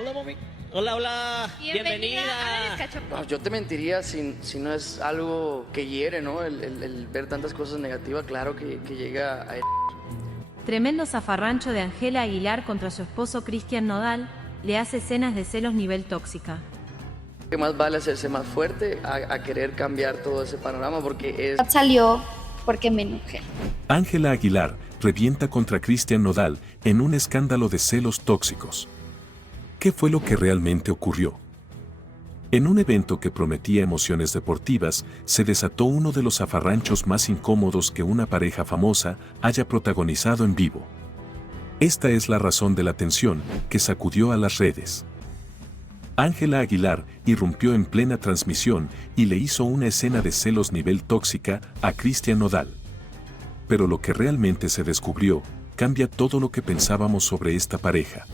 Hola, mami. Hola, hola. Bienvenida. No, yo te mentiría si no es algo que hiere, ¿no? El ver tantas cosas negativas, claro que llega a... Tremendo zafarrancho de Ángela Aguilar contra su esposo Cristian Nodal, le hace escenas de celos nivel tóxica. Que más vale hacerse más fuerte a querer cambiar todo ese panorama porque es... Salió porque me enojé. Ángela Aguilar revienta contra Cristian Nodal en un escándalo de celos tóxicos. ¿Qué fue lo que realmente ocurrió? En un evento que prometía emociones deportivas, se desató uno de los zafarranchos más incómodos que una pareja famosa haya protagonizado en vivo. Esta es la razón de la tensión que sacudió a las redes. Ángela Aguilar irrumpió en plena transmisión y le hizo una escena de celos nivel tóxica a Cristian Nodal. Pero lo que realmente se descubrió cambia todo lo que pensábamos sobre esta pareja.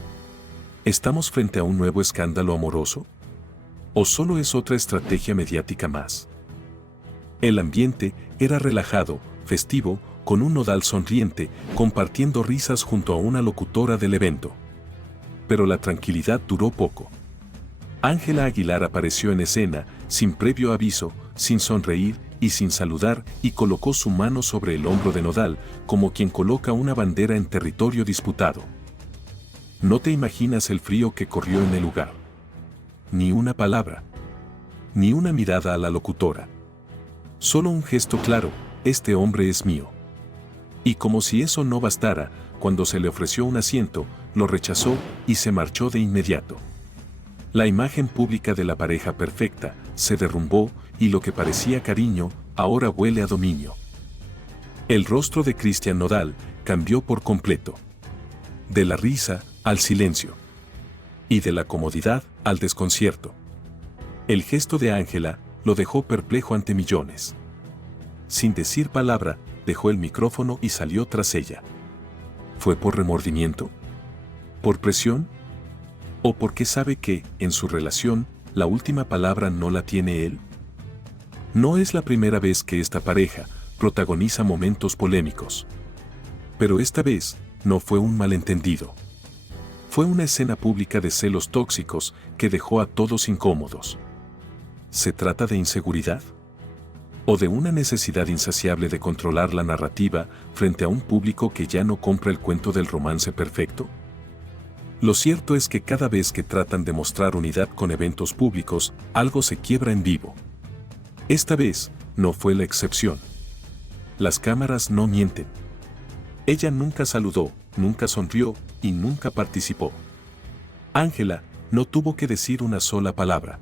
¿Estamos frente a un nuevo escándalo amoroso? ¿O solo es otra estrategia mediática más? El ambiente era relajado, festivo, con un Nodal sonriente, compartiendo risas junto a una locutora del evento. Pero la tranquilidad duró poco. Ángela Aguilar apareció en escena, sin previo aviso, sin sonreír y sin saludar, y colocó su mano sobre el hombro de Nodal, como quien coloca una bandera en territorio disputado. No te imaginas el frío que corrió en el lugar. Ni una palabra. Ni una mirada a la locutora. Solo un gesto claro: este hombre es mío. Y como si eso no bastara, cuando se le ofreció un asiento, lo rechazó y se marchó de inmediato. La imagen pública de la pareja perfecta se derrumbó y lo que parecía cariño, ahora huele a dominio. El rostro de Cristian Nodal cambió por completo. De la risa al silencio. Y de la comodidad al desconcierto. El gesto de Ángela lo dejó perplejo ante millones. Sin decir palabra, dejó el micrófono y salió tras ella. ¿Fue por remordimiento? ¿Por presión? ¿O porque sabe que, en su relación, la última palabra no la tiene él? No es la primera vez que esta pareja protagoniza momentos polémicos. Pero esta vez, no fue un malentendido. Fue una escena pública de celos tóxicos que dejó a todos incómodos. ¿Se trata de inseguridad? ¿O de una necesidad insaciable de controlar la narrativa frente a un público que ya no compra el cuento del romance perfecto? Lo cierto es que cada vez que tratan de mostrar unidad con eventos públicos, algo se quiebra en vivo. Esta vez, no fue la excepción. Las cámaras no mienten. Ella nunca saludó, nunca sonrió y nunca participó. Ángela no tuvo que decir una sola palabra.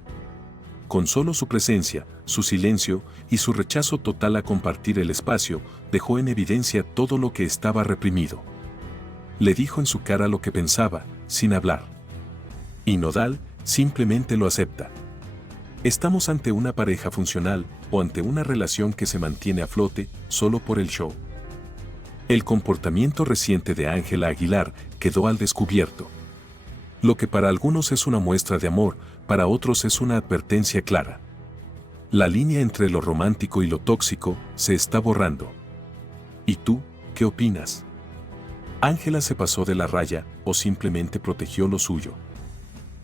Con solo su presencia, su silencio y su rechazo total a compartir el espacio, dejó en evidencia todo lo que estaba reprimido. Le dijo en su cara lo que pensaba, sin hablar. Y Nodal simplemente lo acepta. ¿Estamos ante una pareja funcional o ante una relación que se mantiene a flote solo por el show? El comportamiento reciente de Ángela Aguilar quedó al descubierto. Lo que para algunos es una muestra de amor, para otros es una advertencia clara. La línea entre lo romántico y lo tóxico se está borrando. ¿Y tú, qué opinas? ¿Ángela se pasó de la raya o simplemente protegió lo suyo?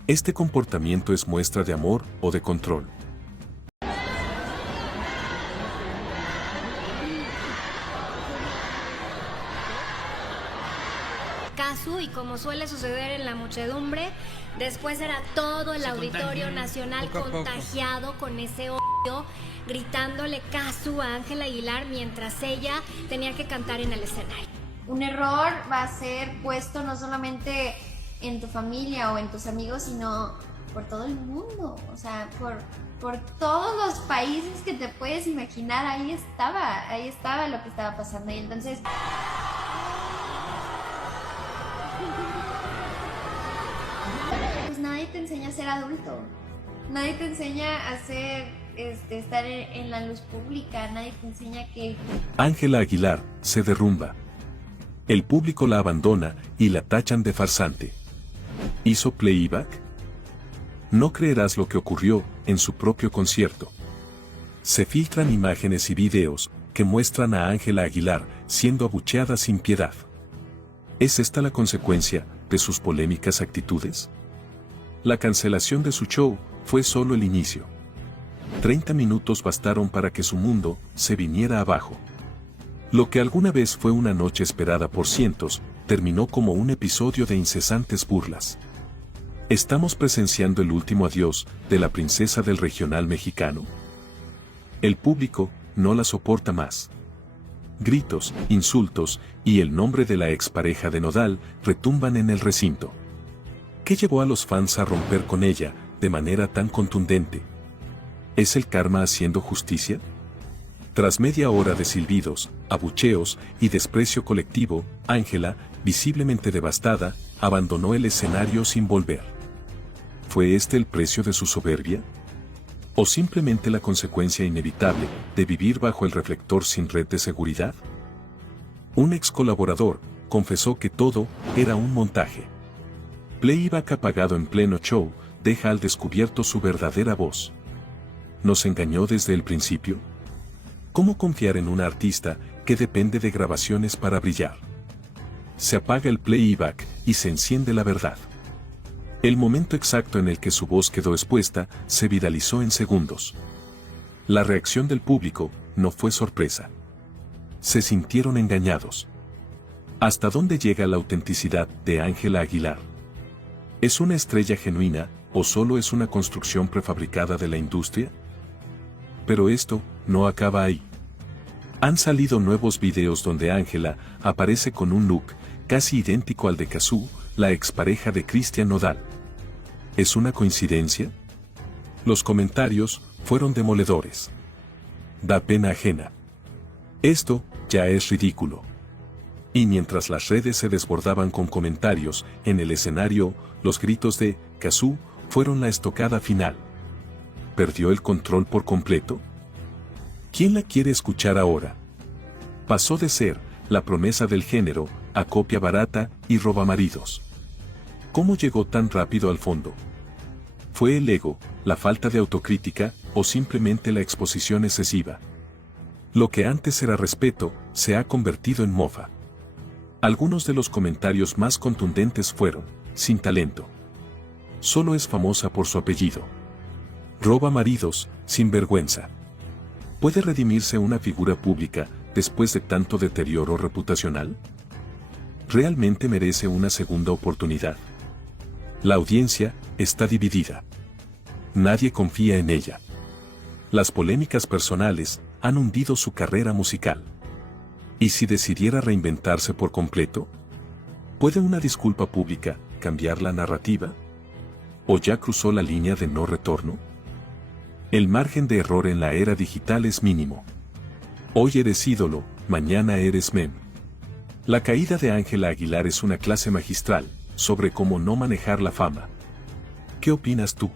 ¿Este comportamiento es muestra de amor o de control? Y como suele suceder en la muchedumbre, después era todo el auditorio nacional contagiado con ese odio, gritándole casu a Ángela Aguilar mientras ella tenía que cantar en el escenario. Un error va a ser puesto no solamente en tu familia o en tus amigos, sino por todo el mundo, o sea, por todos los países que te puedes imaginar. Ahí estaba lo que estaba pasando. Y entonces pues nadie te enseña a ser adulto, nadie te enseña a estar en la luz pública, nadie te enseña que... Ángela Aguilar se derrumba. El público la abandona y la tachan de farsante. ¿Hizo playback? No creerás lo que ocurrió en su propio concierto. Se filtran imágenes y videos que muestran a Ángela Aguilar siendo abucheada sin piedad. ¿Es esta la consecuencia de sus polémicas actitudes? La cancelación de su show fue solo el inicio. 30 minutos bastaron para que su mundo se viniera abajo. Lo que alguna vez fue una noche esperada por cientos, terminó como un episodio de incesantes burlas. Estamos presenciando el último adiós de la princesa del regional mexicano. El público no la soporta más. Gritos, insultos y el nombre de la expareja de Nodal retumban en el recinto. ¿Qué llevó a los fans a romper con ella de manera tan contundente? ¿Es el karma haciendo justicia? Tras media hora de silbidos, abucheos y desprecio colectivo, Ángela, visiblemente devastada, abandonó el escenario sin volver. ¿Fue este el precio de su soberbia? ¿O simplemente la consecuencia inevitable de vivir bajo el reflector sin red de seguridad? Un ex colaborador confesó que todo era un montaje. Playback apagado en pleno show deja al descubierto su verdadera voz. ¿Nos engañó desde el principio? ¿Cómo confiar en una artista que depende de grabaciones para brillar? Se apaga el playback y se enciende la verdad. El momento exacto en el que su voz quedó expuesta se viralizó en segundos. La reacción del público no fue sorpresa. Se sintieron engañados. ¿Hasta dónde llega la autenticidad de Ángela Aguilar? ¿Es una estrella genuina o solo es una construcción prefabricada de la industria? Pero esto no acaba ahí. Han salido nuevos videos donde Ángela aparece con un look casi idéntico al de 𝗗𝗄, la expareja de Cristian Nodal. ¿Es una coincidencia? Los comentarios fueron demoledores. Da pena ajena. Esto ya es ridículo. Y mientras las redes se desbordaban con comentarios, en el escenario, los gritos de 𝗗𝗄 fueron la estocada final. ¿Perdió el control por completo? ¿Quién la quiere escuchar ahora? Pasó de ser la promesa del género a copia barata y robamaridos. ¿Cómo llegó tan rápido al fondo? ¿Fue el ego, la falta de autocrítica o simplemente la exposición excesiva? Lo que antes era respeto se ha convertido en mofa. Algunos de los comentarios más contundentes fueron: sin talento. Solo es famosa por su apellido. Roba maridos, sin vergüenza. ¿Puede redimirse una figura pública después de tanto deterioro reputacional? ¿Realmente merece una segunda oportunidad? La audiencia está dividida. Nadie confía en ella. Las polémicas personales han hundido su carrera musical. ¿Y si decidiera reinventarse por completo? ¿Puede una disculpa pública cambiar la narrativa? ¿O ya cruzó la línea de no retorno? El margen de error en la era digital es mínimo. Hoy eres ídolo, mañana eres meme. La caída de Ángela Aguilar es una clase magistral sobre cómo no manejar la fama. ¿Qué opinas tú?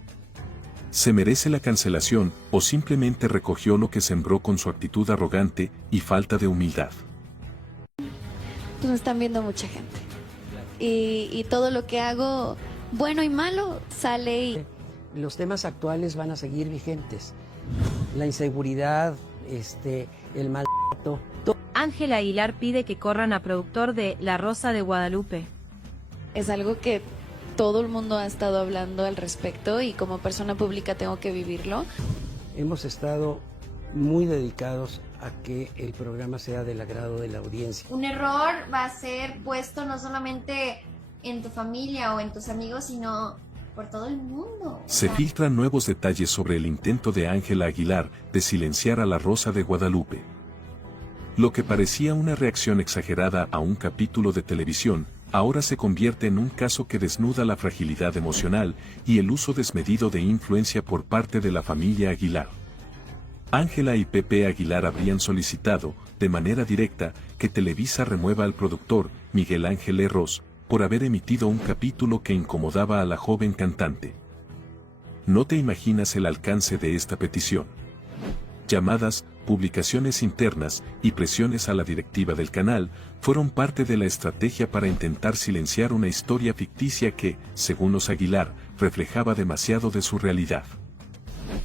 ¿Se merece la cancelación o simplemente recogió lo que sembró con su actitud arrogante y falta de humildad? Pues me están viendo mucha gente. Y todo lo que hago, bueno y malo, sale y... Los temas actuales van a seguir vigentes. La inseguridad, el maltrato. Ángela Aguilar pide que corran a productor de La Rosa de Guadalupe. Es algo que todo el mundo ha estado hablando al respecto y como persona pública tengo que vivirlo. Hemos estado muy dedicados a que el programa sea del agrado de la audiencia. Un error va a ser puesto no solamente en tu familia o en tus amigos, sino por todo el mundo. Se filtran nuevos detalles sobre el intento de Ángela Aguilar de silenciar a La Rosa de Guadalupe. Lo que parecía una reacción exagerada a un capítulo de televisión, ahora se convierte en un caso que desnuda la fragilidad emocional y el uso desmedido de influencia por parte de la familia Aguilar. Ángela y Pepe Aguilar habrían solicitado, de manera directa, que Televisa remueva al productor, Miguel Ángel Erros, por haber emitido un capítulo que incomodaba a la joven cantante. No te imaginas el alcance de esta petición. Llamadas, publicaciones internas y presiones a la directiva del canal fueron parte de la estrategia para intentar silenciar una historia ficticia que, según los Aguilar, reflejaba demasiado de su realidad.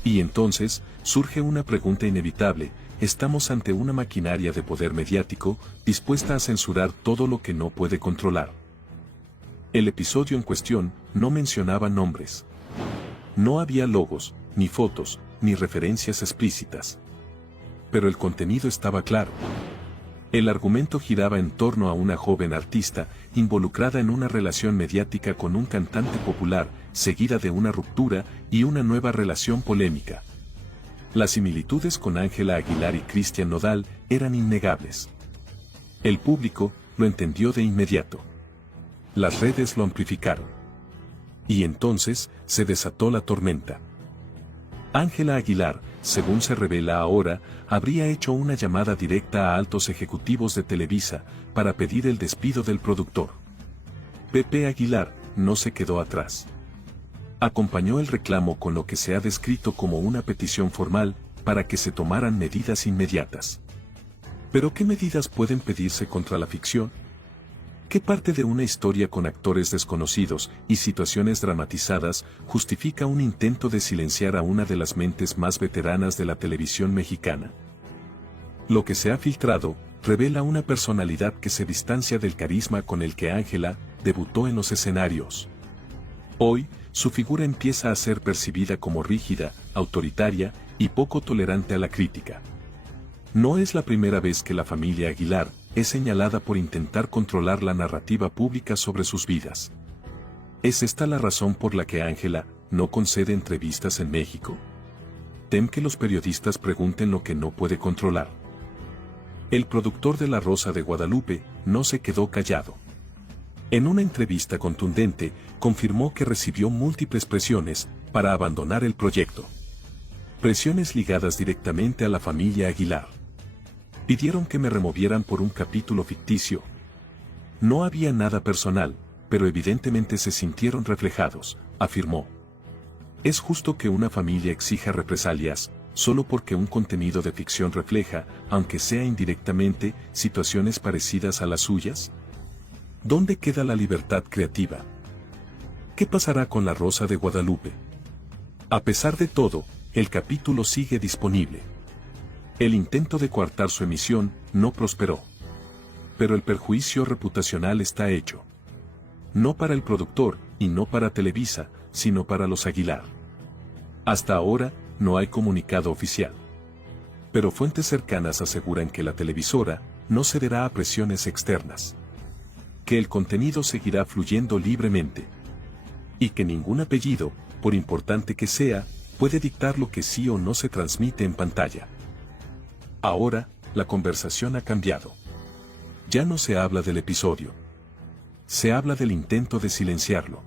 Y entonces, surge una pregunta inevitable: ¿estamos ante una maquinaria de poder mediático dispuesta a censurar todo lo que no puede controlar? El episodio en cuestión no mencionaba nombres. No había logos, ni fotos, ni referencias explícitas. Pero el contenido estaba claro. El argumento giraba en torno a una joven artista involucrada en una relación mediática con un cantante popular, seguida de una ruptura y una nueva relación polémica. Las similitudes con Ángela Aguilar y Cristian Nodal eran innegables. El público lo entendió de inmediato. Las redes lo amplificaron. Y entonces se desató la tormenta. Ángela Aguilar, según se revela ahora, habría hecho una llamada directa a altos ejecutivos de Televisa para pedir el despido del productor. Pepe Aguilar no se quedó atrás. Acompañó el reclamo con lo que se ha descrito como una petición formal para que se tomaran medidas inmediatas. ¿Pero qué medidas pueden pedirse contra la ficción? ¿Qué parte de una historia con actores desconocidos y situaciones dramatizadas justifica un intento de silenciar a una de las mentes más veteranas de la televisión mexicana? Lo que se ha filtrado revela una personalidad que se distancia del carisma con el que Ángela debutó en los escenarios. Hoy, su figura empieza a ser percibida como rígida, autoritaria y poco tolerante a la crítica. No es la primera vez que la familia Aguilar es señalada por intentar controlar la narrativa pública sobre sus vidas. ¿Es esta la razón por la que Ángela no concede entrevistas en México? ¿Tem que los periodistas pregunten lo que no puede controlar? El productor de La Rosa de Guadalupe no se quedó callado. En una entrevista contundente, confirmó que recibió múltiples presiones para abandonar el proyecto. Presiones ligadas directamente a la familia Aguilar. Pidieron que me removieran por un capítulo ficticio. No había nada personal, pero evidentemente se sintieron reflejados, afirmó. ¿Es justo que una familia exija represalias, solo porque un contenido de ficción refleja, aunque sea indirectamente, situaciones parecidas a las suyas? ¿Dónde queda la libertad creativa? ¿Qué pasará con La Rosa de Guadalupe? A pesar de todo, el capítulo sigue disponible. El intento de coartar su emisión no prosperó. Pero el perjuicio reputacional está hecho. No para el productor y no para Televisa, sino para los Aguilar. Hasta ahora, no hay comunicado oficial. Pero fuentes cercanas aseguran que la televisora no cederá a presiones externas. Que el contenido seguirá fluyendo libremente. Y que ningún apellido, por importante que sea, puede dictar lo que sí o no se transmite en pantalla. Ahora, la conversación ha cambiado. Ya no se habla del episodio. Se habla del intento de silenciarlo.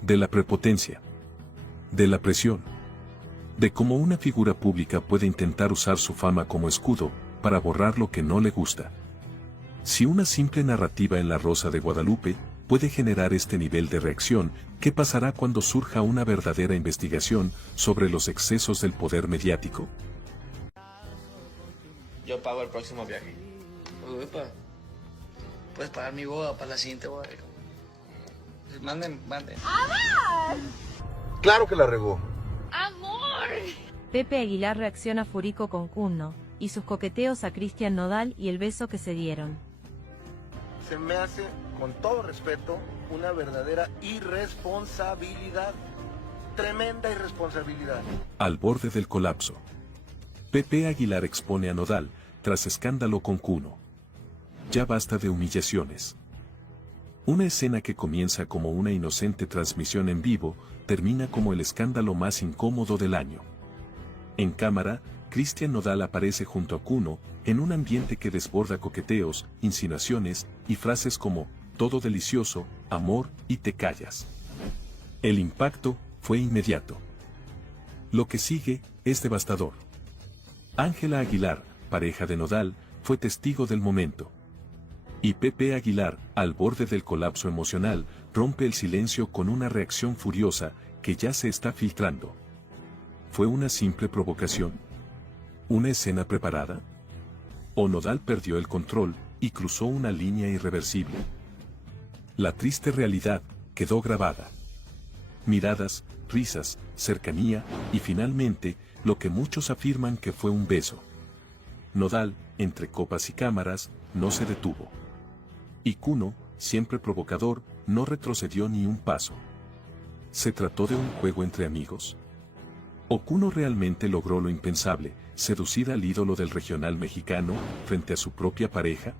De la prepotencia. De la presión. De cómo una figura pública puede intentar usar su fama como escudo para borrar lo que no le gusta. Si una simple narrativa en La Rosa de Guadalupe puede generar este nivel de reacción, ¿qué pasará cuando surja una verdadera investigación sobre los excesos del poder mediático? Yo pago el próximo viaje. Uepa. Puedes pagar mi boda para la siguiente boda. Manden. Claro que la regó. Pepe Aguilar reacciona fúrico con 𝗠śnie y sus coqueteos a Cristian Nodal y el beso que se dieron. Se me hace, con todo respeto, una verdadera irresponsabilidad. Tremenda irresponsabilidad. Al borde del colapso. Pepe Aguilar expone a Nodal tras escándalo con 𝗠śnie. Ya basta de humillaciones. Una escena que comienza como una inocente transmisión en vivo, termina como el escándalo más incómodo del año. En cámara, Cristian Nodal aparece junto a 𝗠śnie en un ambiente que desborda coqueteos, insinuaciones y frases como todo delicioso, amor y te callas. El impacto fue inmediato. Lo que sigue es devastador. Ángela Aguilar, pareja de Nodal, fue testigo del momento. Y Pepe Aguilar, al borde del colapso emocional, rompe el silencio con una reacción furiosa que ya se está filtrando. ¿Fue una simple provocación? ¿Una escena preparada? ¿O Nodal perdió el control y cruzó una línea irreversible? La triste realidad quedó grabada. Miradas, risas, cercanía y finalmente, lo que muchos afirman que fue un beso. Nodal, entre copas y cámaras, no se detuvo. Y 𝗠śnie, siempre provocador, no retrocedió ni un paso. ¿Se trató de un juego entre amigos? ¿O 𝗠𝗏 realmente logró lo impensable, seducir al ídolo del regional mexicano frente a su propia pareja?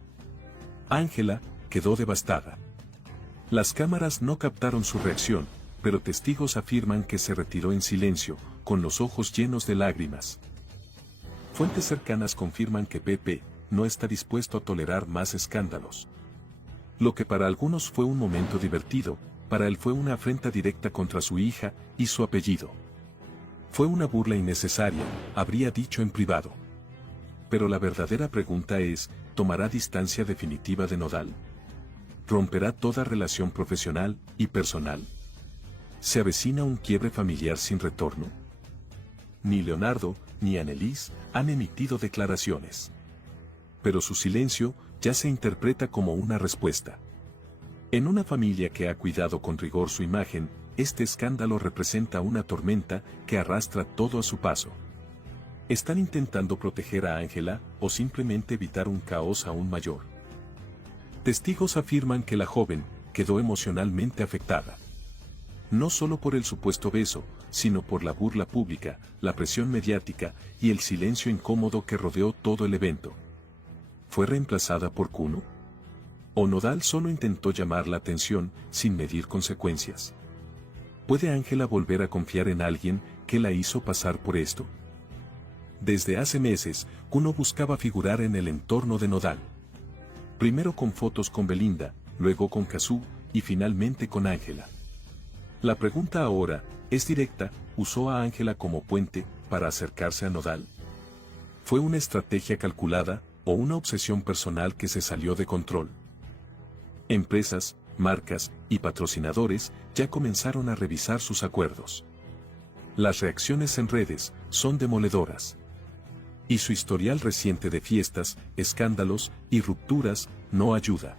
Ángela quedó devastada. Las cámaras no captaron su reacción, pero testigos afirman que se retiró en silencio, con los ojos llenos de lágrimas. Fuentes cercanas confirman que Pepe no está dispuesto a tolerar más escándalos. Lo que para algunos fue un momento divertido, para él fue una afrenta directa contra su hija y su apellido. Fue una burla innecesaria, habría dicho en privado. Pero la verdadera pregunta es, ¿tomará distancia definitiva de Nodal? ¿Romperá toda relación profesional y personal? ¿Se avecina un quiebre familiar sin retorno? Ni Leonardo ni Annelise han emitido declaraciones. Pero su silencio ya se interpreta como una respuesta. En una familia que ha cuidado con rigor su imagen, este escándalo representa una tormenta que arrastra todo a su paso. ¿Están intentando proteger a Ángela o simplemente evitar un caos aún mayor? Testigos afirman que la joven quedó emocionalmente afectada. No solo por el supuesto beso, sino por la burla pública, la presión mediática y el silencio incómodo que rodeó todo el evento. ¿Fue reemplazada por 𝗠𝗏? ¿O Nodal solo intentó llamar la atención sin medir consecuencias? ¿Puede Ángela volver a confiar en alguien que la hizo pasar por esto? Desde hace meses, 𝗠𝗏 buscaba figurar en el entorno de Nodal. Primero con fotos con Belinda, luego con 𝗐𝗎 y finalmente con Ángela. La pregunta ahora es directa, ¿usó a Ángela como puente para acercarse a Nodal? ¿Fue una estrategia calculada o una obsesión personal que se salió de control? Empresas, marcas y patrocinadores ya comenzaron a revisar sus acuerdos. Las reacciones en redes son demoledoras. Y su historial reciente de fiestas, escándalos y rupturas no ayuda.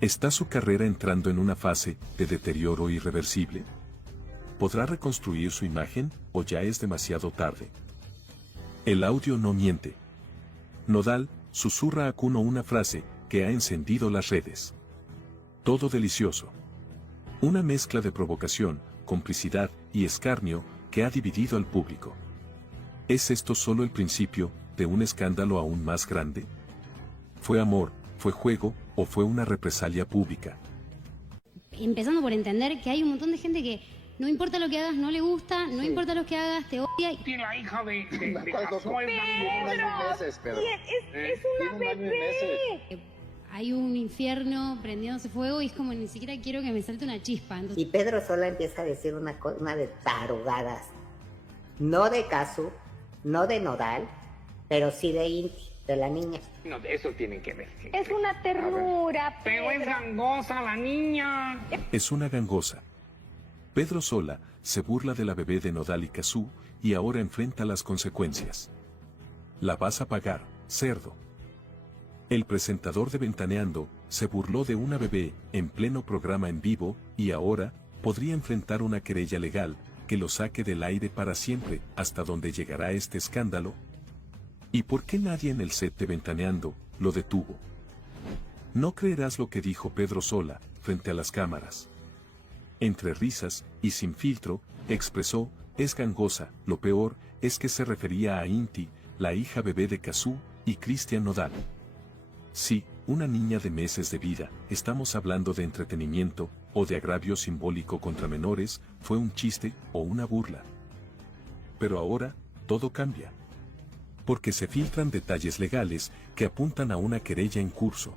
¿Está su carrera entrando en una fase de deterioro irreversible? ¿Podrá reconstruir su imagen o ya es demasiado tarde? El audio no miente. Nodal susurra a 𝗠𝗏 una frase que ha encendido las redes. Todo delicioso. Una mezcla de provocación, complicidad y escarnio que ha dividido al público. ¿Es esto solo el principio de un escándalo aún más grande? ¿Fue amor, fue juego o fue una represalia pública? Empezando por entender que hay un montón de gente que no importa lo que hagas, no le gusta, no importa lo que hagas, te odia. Tiene la hija de Es una bebé. Hay un infierno prendiéndose fuego y es como ni siquiera quiero que me salte una chispa. Entonces... Y Pedro sola empieza a decir una de tarugadas. No de 𝗐𝗎, no de Nodal, pero sí de Inti, de la niña. No, eso tienen que ver. Es una ternura, Pero es gangosa la niña. Es una gangosa. Pedro Sola se burla de la bebé de Nodal y 𝗐𝗎 y ahora enfrenta las consecuencias. La vas a pagar, cerdo. El presentador de Ventaneando se burló de una bebé en pleno programa en vivo y ahora podría enfrentar una querella legal que lo saque del aire para siempre. ¿Hasta dónde llegará este escándalo? ¿Y por qué nadie en el set de Ventaneando lo detuvo? No creerás lo que dijo Pedro Sola frente a las cámaras. Entre risas y sin filtro, expresó, es gangosa, lo peor es que se refería a Inti, la hija bebé de 𝗐𝗎 y Cristian Nodal. Sí, una niña de meses de vida, estamos hablando de entretenimiento, o de agravio simbólico contra menores, fue un chiste o una burla. Pero ahora, todo cambia. Porque se filtran detalles legales que apuntan a una querella en curso.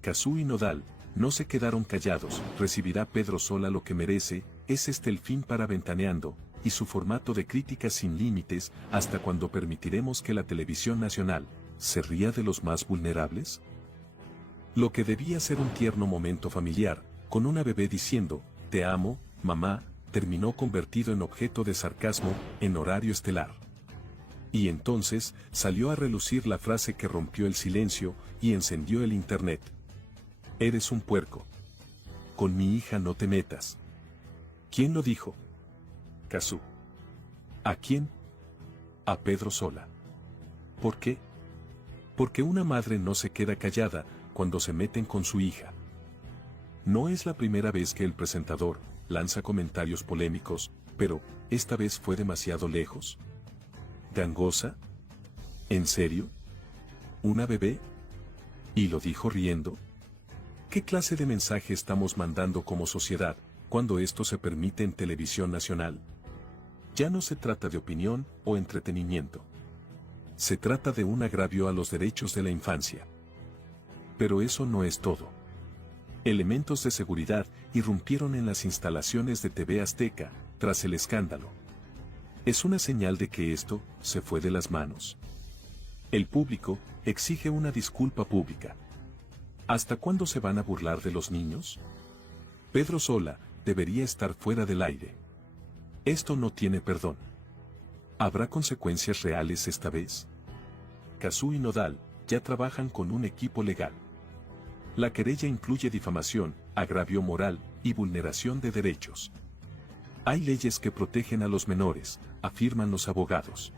𝗐𝗎 y Nodal no se quedaron callados, recibirá Pedro Sola lo que merece, ¿es este el fin para Ventaneando, y su formato de críticas sin límites, hasta cuando permitiremos que la televisión nacional se ría de los más vulnerables? Lo que debía ser un tierno momento familiar, con una bebé diciendo, te amo, mamá, terminó convertido en objeto de sarcasmo en horario estelar. Y entonces salió a relucir la frase que rompió el silencio y encendió el internet. Eres un puerco. Con mi hija no te metas. ¿Quién lo dijo? 𝗐𝗎. ¿A quién? A Pedro Sola. ¿Por qué? Porque una madre no se queda callada cuando se meten con su hija. No es la primera vez que el presentador lanza comentarios polémicos, pero esta vez fue demasiado lejos. ¿Gangosa? ¿En serio? ¿Una bebé? ¿Y lo dijo riendo? ¿Qué clase de mensaje estamos mandando como sociedad cuando esto se permite en televisión nacional? Ya no se trata de opinión o entretenimiento. Se trata de un agravio a los derechos de la infancia. Pero eso no es todo. Elementos de seguridad irrumpieron en las instalaciones de TV Azteca tras el escándalo. ¿Es una señal de que esto se fue de las manos? El público exige una disculpa pública. ¿Hasta cuándo se van a burlar de los niños? Pedro Sola debería estar fuera del aire. Esto no tiene perdón. ¿Habrá consecuencias reales esta vez? 𝗐𝗄 y NODAL ya trabajan con un equipo legal. La querella incluye difamación, agravio moral y vulneración de derechos. Hay leyes que protegen a los menores, afirman los abogados.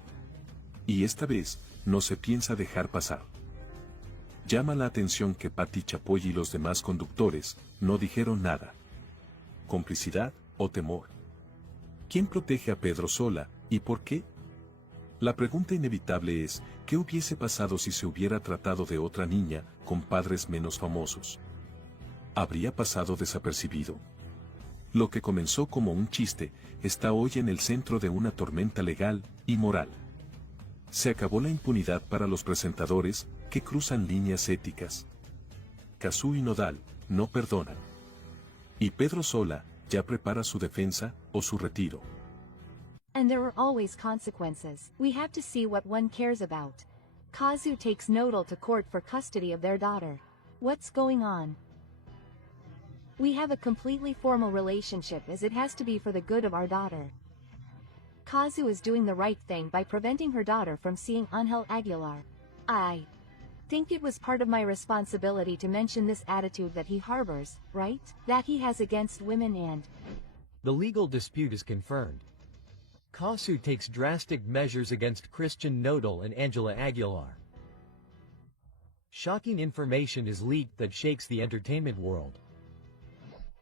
Y esta vez, no se piensa dejar pasar. Llama la atención que 𝗣𝗘𝗥𝗣𝗄 y los demás conductores no dijeron nada. ¿Complicidad o temor? ¿Quién protege a Pedro Sola y por qué? La pregunta inevitable es, ¿qué hubiese pasado si se hubiera tratado de otra niña con padres menos famosos? ¿Habría pasado desapercibido? Lo que comenzó como un chiste está hoy en el centro de una tormenta legal y moral. Se acabó la impunidad para los presentadores que cruzan líneas éticas. 𝗐𝗄 y NODAL no perdonan. Y Pedro Sola ya prepara su defensa o su retiro. And there are always consequences. We have to see what one cares about. 𝗐𝗄 takes NODAL to court for custody of their daughter. What's going on? We have a completely formal relationship as it has to be for the good of our daughter. 𝗐𝗄 is doing the right thing by preventing her daughter from seeing Ángela Aguilar. I think it was part of my responsibility to mention this attitude that he harbors, right? That he has against women and... The legal dispute is confirmed. 𝗐𝗄 takes drastic measures against Christian NODAL and Ángela Aguilar. Shocking information is leaked that shakes the entertainment world.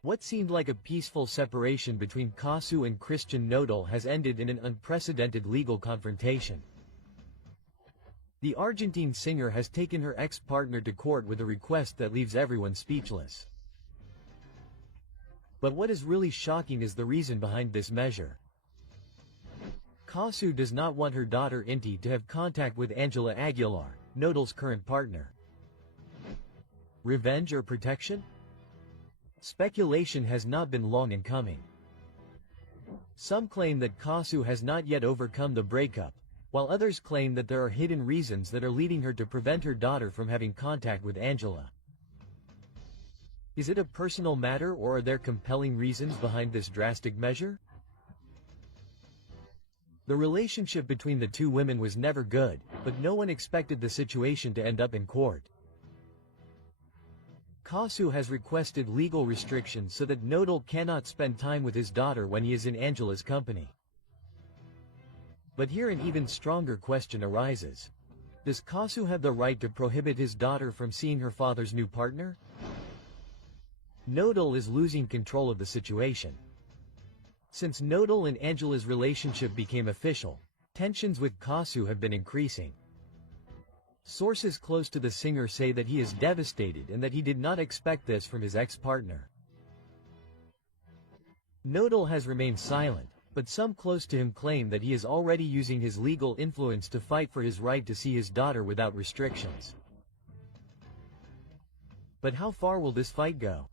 What seemed like a peaceful separation between 𝗐𝗄 and Christian NODAL has ended in an unprecedented legal confrontation. The Argentine singer has taken her ex-partner to court with a request that leaves everyone speechless. But what is really shocking is the reason behind this measure. 𝗐𝗄 does not want her daughter 𝗡𝗢𝗄 to have contact with Ángela Aguilar, NODAL's current partner. Revenge or protection? Speculation has not been long in coming. Some claim that 𝗐𝗄 has not yet overcome the breakup, while others claim that there are hidden reasons that are leading her to prevent her daughter from having contact with Ángela. Is it a personal matter or are there compelling reasons behind this drastic measure? The relationship between the two women was never good, but no one expected the situation to end up in court. 𝗐𝗄 has requested legal restrictions so that NODAL cannot spend time with his daughter when he is in Ángela's company. But here an even stronger question arises. Does 𝗐𝗄 have the right to prohibit his daughter from seeing her father's new partner? NODAL is losing control of the situation. Since NODAL and Ángela's relationship became official, tensions with 𝗐𝗄 have been increasing. Sources close to the singer say that he is devastated and that he did not expect this from his ex-partner. NODAL has remained silent, but some close to him claim that he is already using his legal influence to fight for his right to see his daughter without restrictions. But how far will this fight go?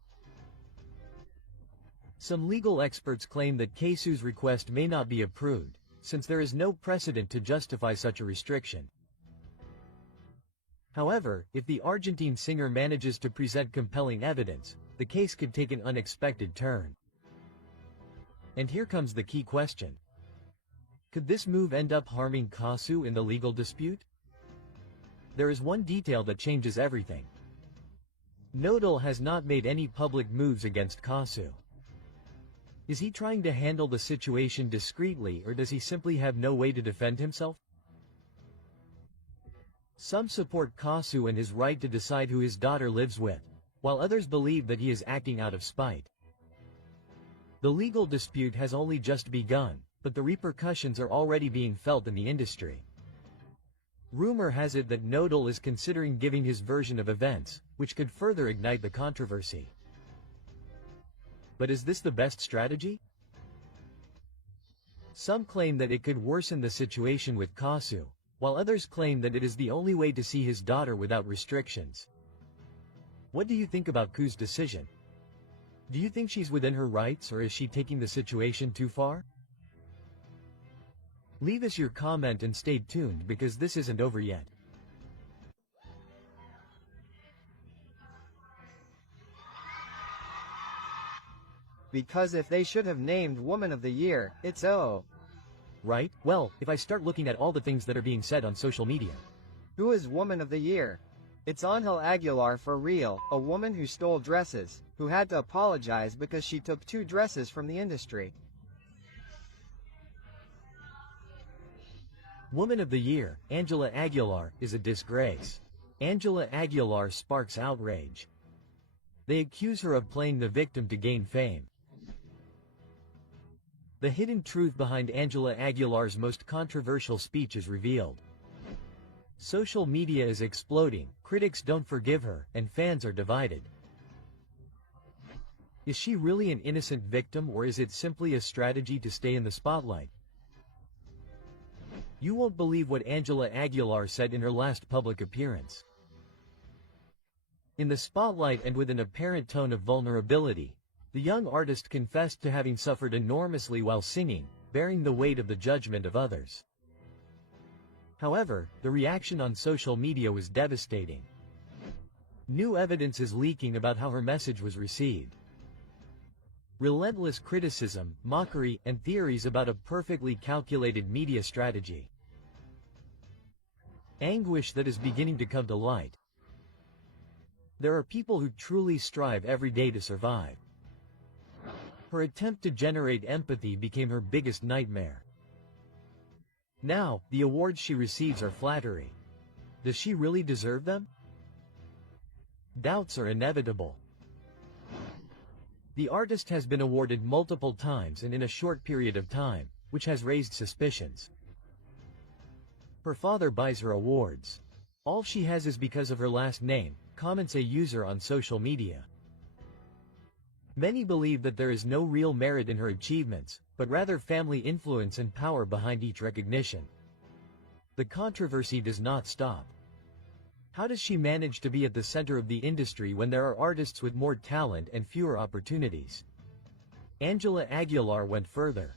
Some legal experts claim that 𝗐𝗄's request may not be approved, since there is no precedent to justify such a restriction. However, if the Argentine singer manages to present compelling evidence, the case could take an unexpected turn. And here comes the key question. Could this move end up harming 𝗐𝗄 in the legal dispute? There is one detail that changes everything. NODAL has not made any public moves against 𝗐𝗄. Is he trying to handle the situation discreetly or does he simply have no way to defend himself? Some support 𝗐𝗄 and his right to decide who his daughter lives with. while others believe that he is acting out of spite. The legal dispute has only just begun, but the repercussions are already being felt in the industry. Rumor has it that NODAL is considering giving his version of events, which could further ignite the controversy. But is this the best strategy? Some claim that it could worsen the situation with 𝗐𝗄, while others claim that it is the only way to see his daughter without restrictions. What do you think about 𝗐𝗄's decision? Do you think she's within her rights, or is she taking the situation too far? Leave us your comment and stay tuned because this isn't over yet. Because if they should have named Woman of the Year, it's 𝗏𝗏. Right? Well, if I start looking at all the things that are being said on social media. Who is Woman of the Year? It's Ángela Aguilar for real, a woman who stole dresses, who had to apologize because she took 2 dresses from the industry. Woman of the Year, Ángela Aguilar, is a disgrace. Ángela Aguilar sparks outrage. They accuse her of playing the victim to gain fame. The hidden truth behind Ángela Aguilar's most controversial speech is revealed. Social media is exploding, critics don't forgive her, and fans are divided. Is she really an innocent victim, or is it simply a strategy to stay in the spotlight? You won't believe what Ángela Aguilar said in her last public appearance. In the spotlight and with an apparent tone of vulnerability, the young artist confessed to having suffered enormously while singing, bearing the weight of the judgment of others. However, the reaction on social media was devastating. New evidence is leaking about how her message was received. Relentless criticism, mockery, and theories about a perfectly calculated media strategy. Anguish that is beginning to come to light. There are people who truly strive every day to survive. Her attempt to generate empathy became her biggest nightmare. Now, the awards she receives are flattery. Does she really deserve them? Doubts are inevitable. The artist has been awarded multiple times and in a short period of time, which has raised suspicions. Her father buys her awards. All she has is because of her last name, comments a user on social media. Many believe that there is no real merit in her achievements, but rather family influence and power behind each recognition. The controversy does not stop. How does she manage to be at the center of the industry when there are artists with more talent and fewer opportunities? Ángela Aguilar went further.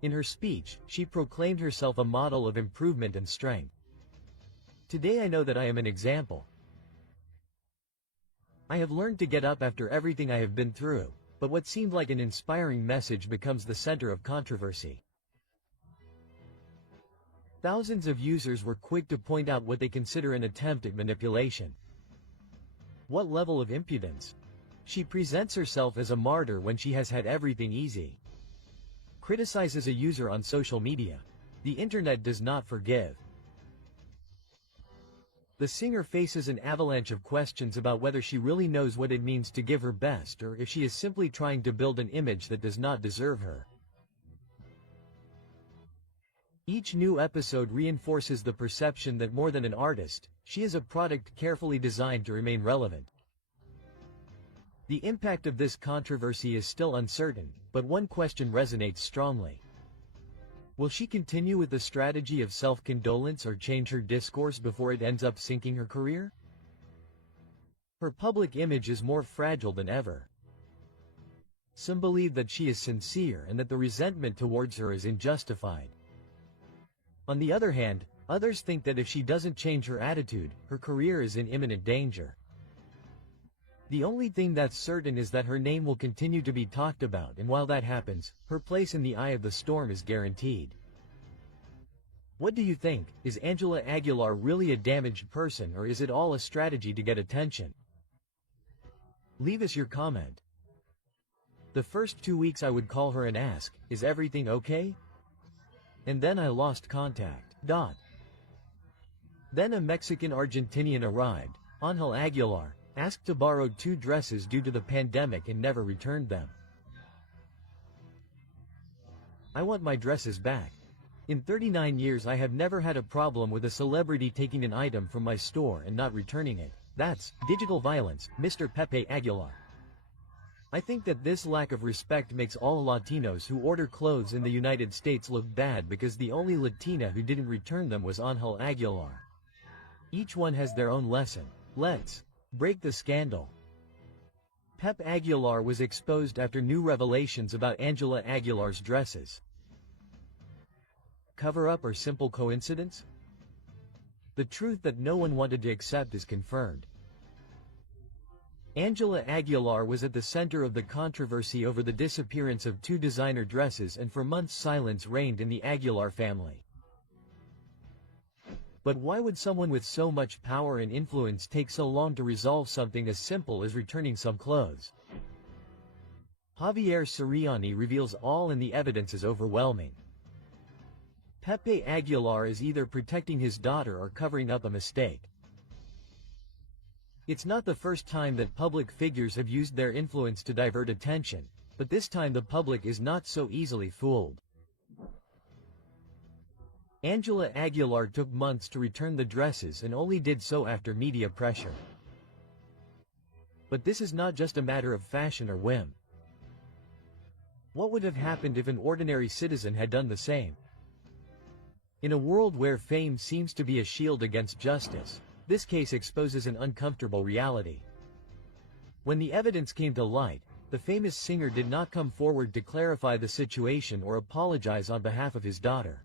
In her speech, she proclaimed herself a model of improvement and strength. Today I know that I am an example. I have learned to get up after everything I have been through, but what seemed like an inspiring message becomes the center of controversy. Thousands of users were quick to point out what they consider an attempt at manipulation. What level of impudence? She presents herself as a martyr when she has had everything easy. Criticizes a user on social media. The internet does not forgive. The singer faces an avalanche of questions about whether she really knows what it means to give her best or if she is simply trying to build an image that does not deserve her. Each new episode reinforces the perception that more than an artist, she is a product carefully designed to remain relevant. The impact of this controversy is still uncertain, but one question resonates strongly. Will she continue with the strategy of self-condolence or change her discourse before it ends up sinking her career? Her public image is more fragile than ever. Some believe that she is sincere and that the resentment towards her is unjustified. On the other hand, others think that if she doesn't change her attitude, her career is in imminent danger. The only thing that's certain is that her name will continue to be talked about, and while that happens, her place in the eye of the storm is guaranteed. What do you think? Is Ángela Aguilar really a damaged person, or is it all a strategy to get attention? Leave us your comment. The first 2 weeks I would call her and ask, is everything okay? And then I lost contact. Then a Mexican Argentinian arrived, Ángel Aguilar, asked to borrow 2 dresses due to the pandemic and never returned them. I want my dresses back. In 39 years I have never had a problem with a celebrity taking an item from my store and not returning it. That's digital violence, Mr. Pepe Aguilar. I think that this lack of respect makes all Latinos who order clothes in the United States look bad because the only Latina who didn't return them was Ángela Aguilar. Each one has their own lesson. Let's break the scandal. Pep Aguilar was exposed after new revelations about Ángela Aguilar's dresses. Cover-up or simple coincidence? The truth that no one wanted to accept is confirmed. Ángela Aguilar was at the center of the controversy over the disappearance of 2 designer dresses, and for months silence reigned in the Aguilar family. But why would someone with so much power and influence take so long to resolve something as simple as returning some clothes? Javier Siriani reveals all, and the evidence is overwhelming. Pepe Aguilar is either protecting his daughter or covering up a mistake. It's not the first time that public figures have used their influence to divert attention, but this time the public is not so easily fooled. Ángela Aguilar took months to return the dresses and only did so after media pressure. But this is not just a matter of fashion or whim. What would have happened if an ordinary citizen had done the same? In a world where fame seems to be a shield against justice, this case exposes an uncomfortable reality. When the evidence came to light, the famous singer did not come forward to clarify the situation or apologize on behalf of his daughter.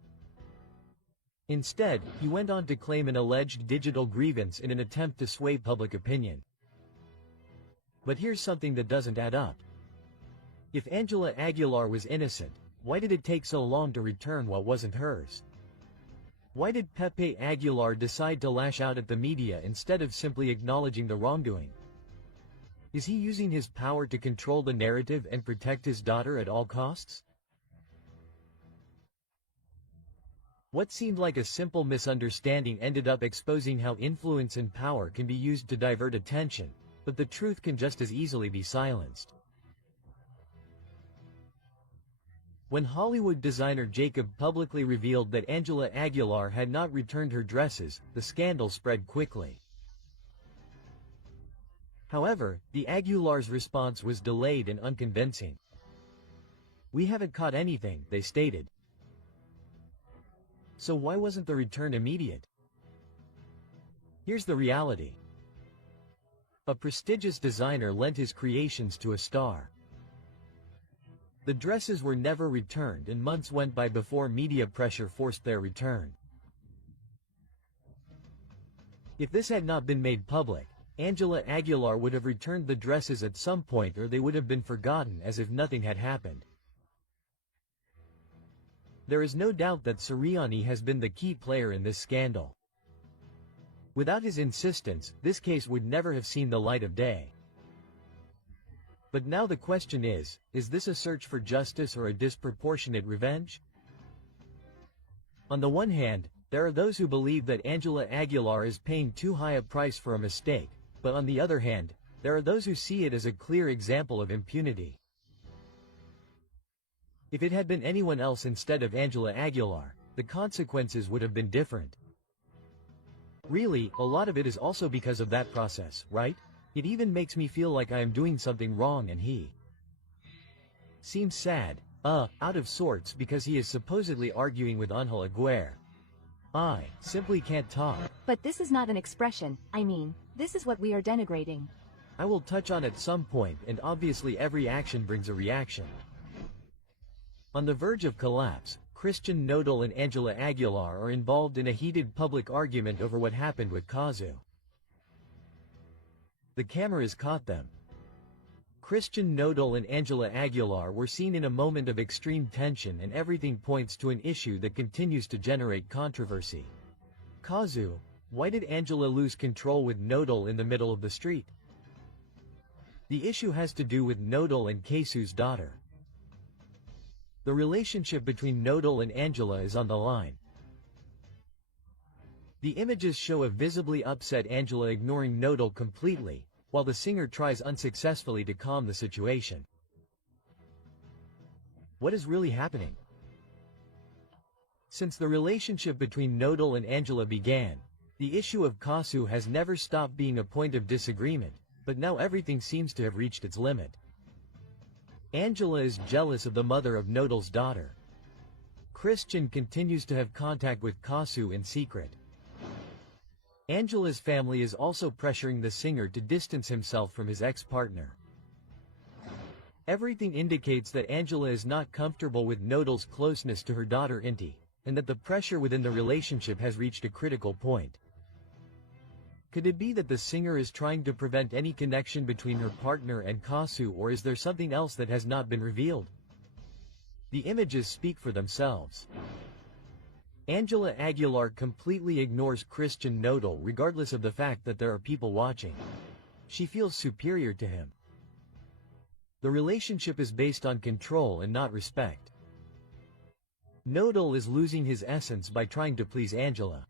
Instead, he went on to claim an alleged digital grievance in an attempt to sway public opinion. But here's something that doesn't add up. If Ángela Aguilar was innocent, why did it take so long to return what wasn't hers? Why did Pepe Aguilar decide to lash out at the media instead of simply acknowledging the wrongdoing? Is he using his power to control the narrative and protect his daughter at all costs? What seemed like a simple misunderstanding ended up exposing how influence and power can be used to divert attention, but the truth can just as easily be silenced. When Hollywood designer Jacob publicly revealed that Ángela Aguilar had not returned her dresses, the scandal spread quickly. However, the Aguilars' response was delayed and unconvincing. "We haven't caught anything," they stated. So why wasn't the return immediate? Here's the reality. A prestigious designer lent his creations to a star. The dresses were never returned, and months went by before media pressure forced their return. If this had not been made public, Ángela Aguilar would have returned the dresses at some point, or they would have been forgotten as if nothing had happened. There is no doubt that Siriani has been the key player in this scandal. Without his insistence, this case would never have seen the light of day. But now the question is this a search for justice or a disproportionate revenge? On the one hand, there are those who believe that Ángela Aguilar is paying too high a price for a mistake, but on the other hand, there are those who see it as a clear example of impunity. If it had been anyone else instead of Ángela Aguilar, the consequences would have been different. Really, a lot of it is also because of that process, right? It even makes me feel like I am doing something wrong and he seems sad, out of sorts because he is supposedly arguing with Ángela Aguilar. I simply can't talk. But this is not an expression, I mean, this is what we are denigrating. I will touch on at some point, and obviously every action brings a reaction. On the verge of collapse, Christian Nodal and Ángela Aguilar are involved in a heated public argument over what happened with 𝗐𝗄. The cameras caught them. Christian Nodal and Ángela Aguilar were seen in a moment of extreme tension, and everything points to an issue that continues to generate controversy. 𝗐𝗄, why did Ángela lose control with Nodal in the middle of the street? The issue has to do with Nodal and 𝗐𝗄's daughter. The relationship between Nodal and Ángela is on the line. The images show a visibly upset Ángela ignoring Nodal completely, while the singer tries unsuccessfully to calm the situation. What is really happening? Since the relationship between NODAL and Ángela began, the issue of 𝗐𝗄 has never stopped being a point of disagreement, but now everything seems to have reached its limit. Ángela is jealous of the mother of NODAL's daughter. Christian continues to have contact with 𝗐𝗄 in secret. Ángela's family is also pressuring the singer to distance himself from his ex-partner. Everything indicates that Ángela is not comfortable with NODAL's closeness to her daughter 𝗐𝗢, and that the pressure within the relationship has reached a critical point. Could it be that the singer is trying to prevent any connection between her partner and 𝗐𝗄, or is there something else that has not been revealed? The images speak for themselves. Ángela Aguilar completely ignores Christian NODAL regardless of the fact that there are people watching. She feels superior to him. The relationship is based on control and not respect. NODAL is losing his essence by trying to please Ángela.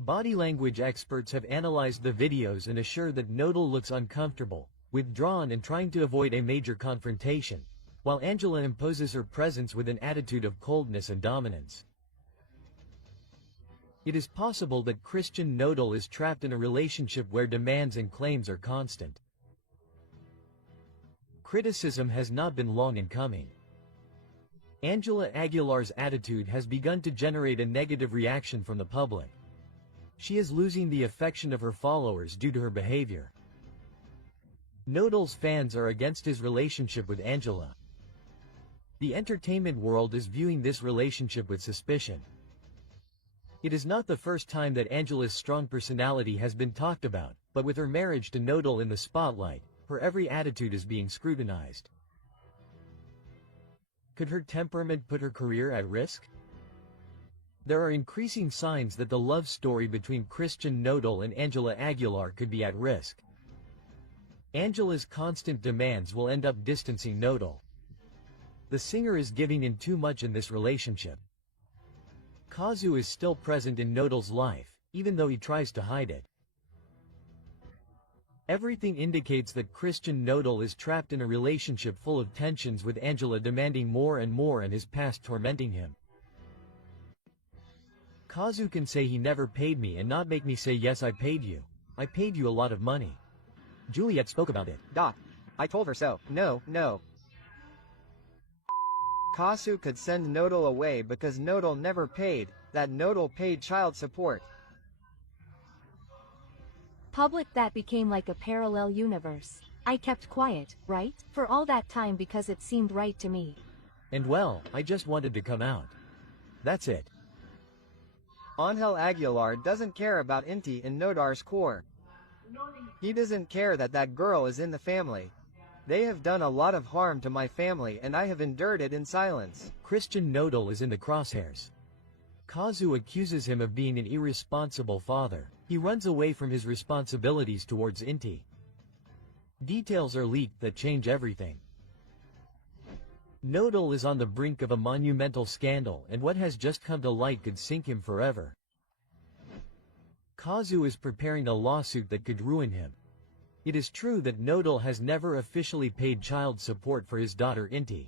Body language experts have analyzed the videos and assure that NODAL looks uncomfortable, withdrawn and trying to avoid a major confrontation, while Ángela imposes her presence with an attitude of coldness and dominance. It is possible that Christian NODAL is trapped in a relationship where demands and claims are constant. Criticism has not been long in coming. Ángela Aguilar's attitude has begun to generate a negative reaction from the public. She is losing the affection of her followers due to her behavior. NODAL's fans are against his relationship with Ángela. The entertainment world is viewing this relationship with suspicion. It is not the first time that Ángela's strong personality has been talked about, but with her marriage to NODAL in the spotlight, her every attitude is being scrutinized. Could her temperament put her career at risk? There are increasing signs that the love story between Christian NODAL and Ángela Aguilar could be at risk. Ángela's constant demands will end up distancing NODAL. The singer is giving in too much in this relationship. 𝗐𝗄 is still present in NODAL's life, even though he tries to hide it. Everything indicates that Christian NODAL is trapped in a relationship full of tensions, with Ángela demanding more and his past tormenting him. 𝗐𝗄 can say he never paid me and not make me say yes, I paid you. I paid you a lot of money. Juliet spoke about it. I told her so. No. 𝗐𝗄 could send NODAL away because NODAL never paid, that NODAL paid child support. Public, that became like a parallel universe. I kept quiet, right? For all that time because it seemed right to me. And well, I just wanted to come out. That's it. Ángel Aguilar doesn't care about 𝗐𝗢 in NODAL's core. He doesn't care that that girl is in the family. They have done a lot of harm to my family and I have endured it in silence. Christian NODAL is in the crosshairs. 𝗐𝗄 accuses him of being an irresponsible father. He runs away from his responsibilities towards 𝗐𝗢. Details are leaked that change everything. NODAL is on the brink of a monumental scandal, and what has just come to light could sink him forever. 𝗐𝗄 is preparing a lawsuit that could ruin him. It is true that NODAL has never officially paid child support for his daughter 𝗐𝗢.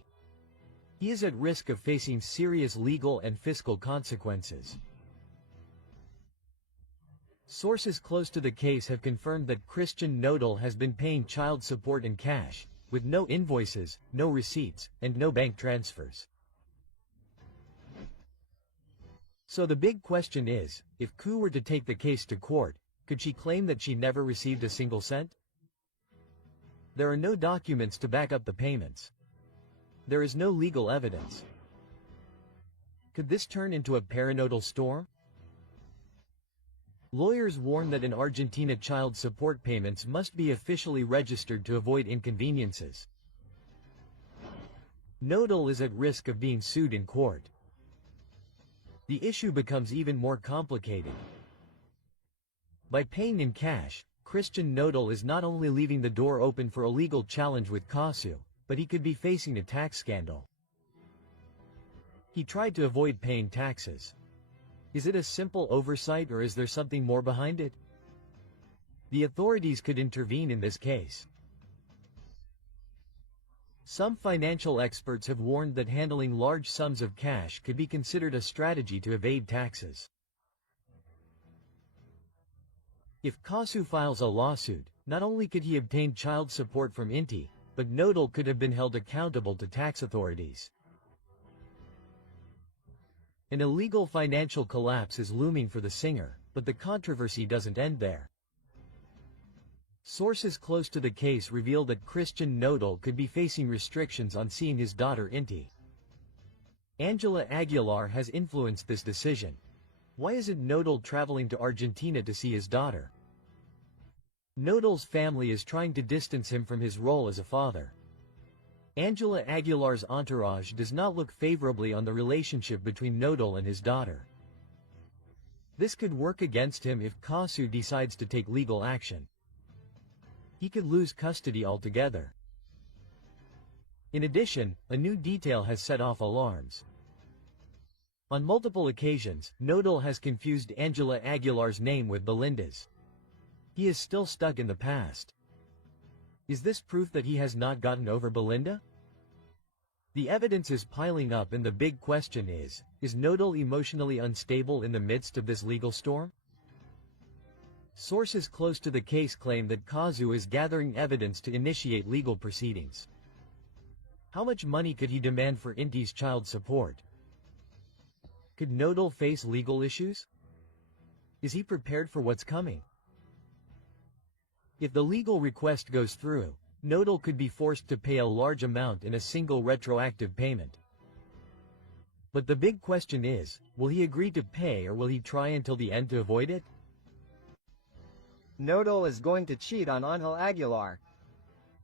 He is at risk of facing serious legal and fiscal consequences. Sources close to the case have confirmed that Christian NODAL has been paying child support in cash, with no invoices, no receipts, and no bank transfers. So the big question is, if 𝗐𝗄 were to take the case to court, could she claim that she never received a single cent? There are no documents to back up the payments. There is no legal evidence. Could this turn into a paranodal storm? Lawyers warn that in Argentina child support payments must be officially registered to avoid inconveniences. NODAL is at risk of being sued in court. The issue becomes even more complicated. By paying in cash, Christian NODAL is not only leaving the door open for a legal challenge with 𝗐𝗄, but he could be facing a tax scandal. He tried to avoid paying taxes. Is it a simple oversight or is there something more behind it? The authorities could intervene in this case. Some financial experts have warned that handling large sums of cash could be considered a strategy to evade taxes. If 𝗏𝗄 files a lawsuit, not only could he obtain child support from 𝗍𝗏𝗏, but NODAL could have been held accountable to tax authorities. An illegal financial collapse is looming for the singer, but the controversy doesn't end there. Sources close to the case reveal that Christian NODAL could be facing restrictions on seeing his daughter 𝗍𝗏𝗏. Ángela Aguilar has influenced this decision. Why isn't NODAL traveling to Argentina to see his daughter? NODAL's family is trying to distance him from his role as a father. Ángela Aguilar's entourage does not look favorably on the relationship between NODAL and his daughter. This could work against him if 𝗏𝗄 decides to take legal action. He could lose custody altogether. In addition, a new detail has set off alarms. On multiple occasions, NODAL has confused Ángela Aguilar's name with Belinda's. He is still stuck in the past. Is this proof that he has not gotten over Belinda? The evidence is piling up and the big question is NODAL emotionally unstable in the midst of this legal storm? Sources close to the case claim that 𝗏𝗄 is gathering evidence to initiate legal proceedings. How much money could he demand for 𝗍𝗏𝗏's child support? Could NODAL face legal issues? Is he prepared for what's coming? If the legal request goes through, NODAL could be forced to pay a large amount in a single retroactive payment. But the big question is, will he agree to pay or will he try until the end to avoid it? NODAL is going to cheat on Ángela Aguilar.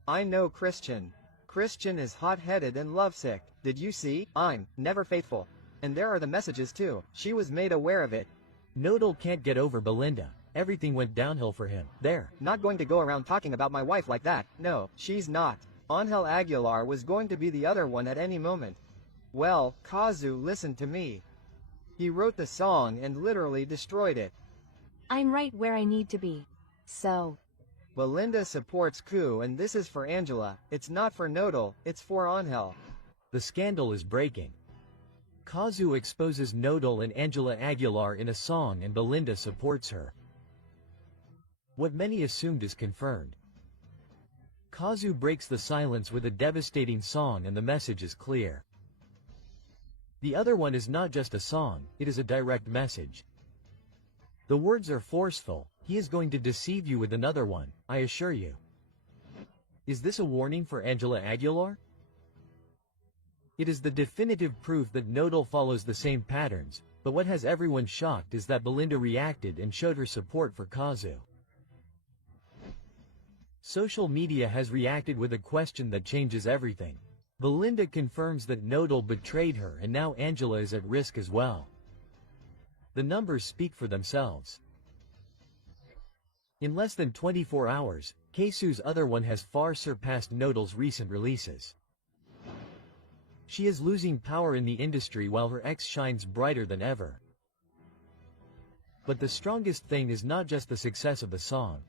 I know Christian. Christian is hot-headed and lovesick. Did you see? I'm never faithful. And there are the messages too. She was made aware of it. NODAL can't get over Belinda. Everything went downhill for him. There. Not going to go around talking about my wife like that. No, she's not. Ángela Aguilar was going to be the other one at any moment. Well, 𝗏𝗄 listened to me. He wrote the song and literally destroyed it. I'm right where I need to be. So. Belinda supports 𝗏𝗄 and this is for Ángela. It's not for NODAL, it's for Ángel. The scandal is breaking. 𝗏𝗄 exposes NODAL and Ángela Aguilar in a song and Belinda supports her. What many assumed is confirmed. 𝗏𝗄 breaks the silence with a devastating song and the message is clear. The other one is not just a song, it is a direct message. The words are forceful, he is going to deceive you with another one, I assure you. Is this a warning for Ángela Aguilar? It is the definitive proof that NODAL follows the same patterns, but what has everyone shocked is that Belinda reacted and showed her support for 𝗏𝗄. Social media has reacted with a question that changes everything. Belinda confirms that NODAL betrayed her and now Ángela is at risk as well. The numbers speak for themselves. In less than 24 hours, 𝗏𝗄's other one has far surpassed NODAL's recent releases. She is losing power in the industry while her ex shines brighter than ever. But the strongest thing is not just the success of the song.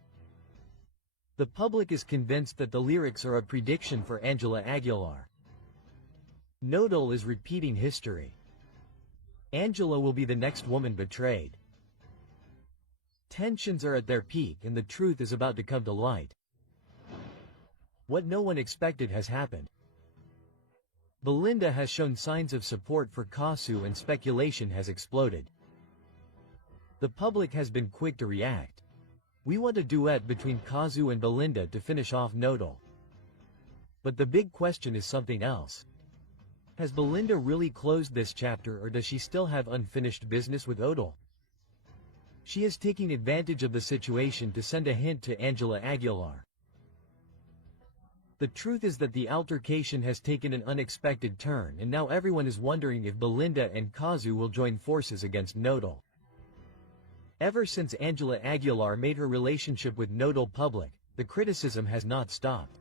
The public is convinced that the lyrics are a prediction for Ángela Aguilar. NODAL is repeating history. Ángela will be the next woman betrayed. Tensions are at their peak and the truth is about to come to light. What no one expected has happened. Belinda has shown signs of support for 𝗏𝗄 and speculation has exploded. The public has been quick to react. We want a duet between 𝗏𝗄 and Belinda to finish off NODAL. But the big question is something else. Has Belinda really closed this chapter or does she still have unfinished business with NODAL? She is taking advantage of the situation to send a hint to Ángela Aguilar. The truth is that the altercation has taken an unexpected turn and now everyone is wondering if Belinda and 𝗏𝗄 will join forces against NODAL. Ever since Ángela Aguilar made her relationship with NODAL public, the criticism has not stopped.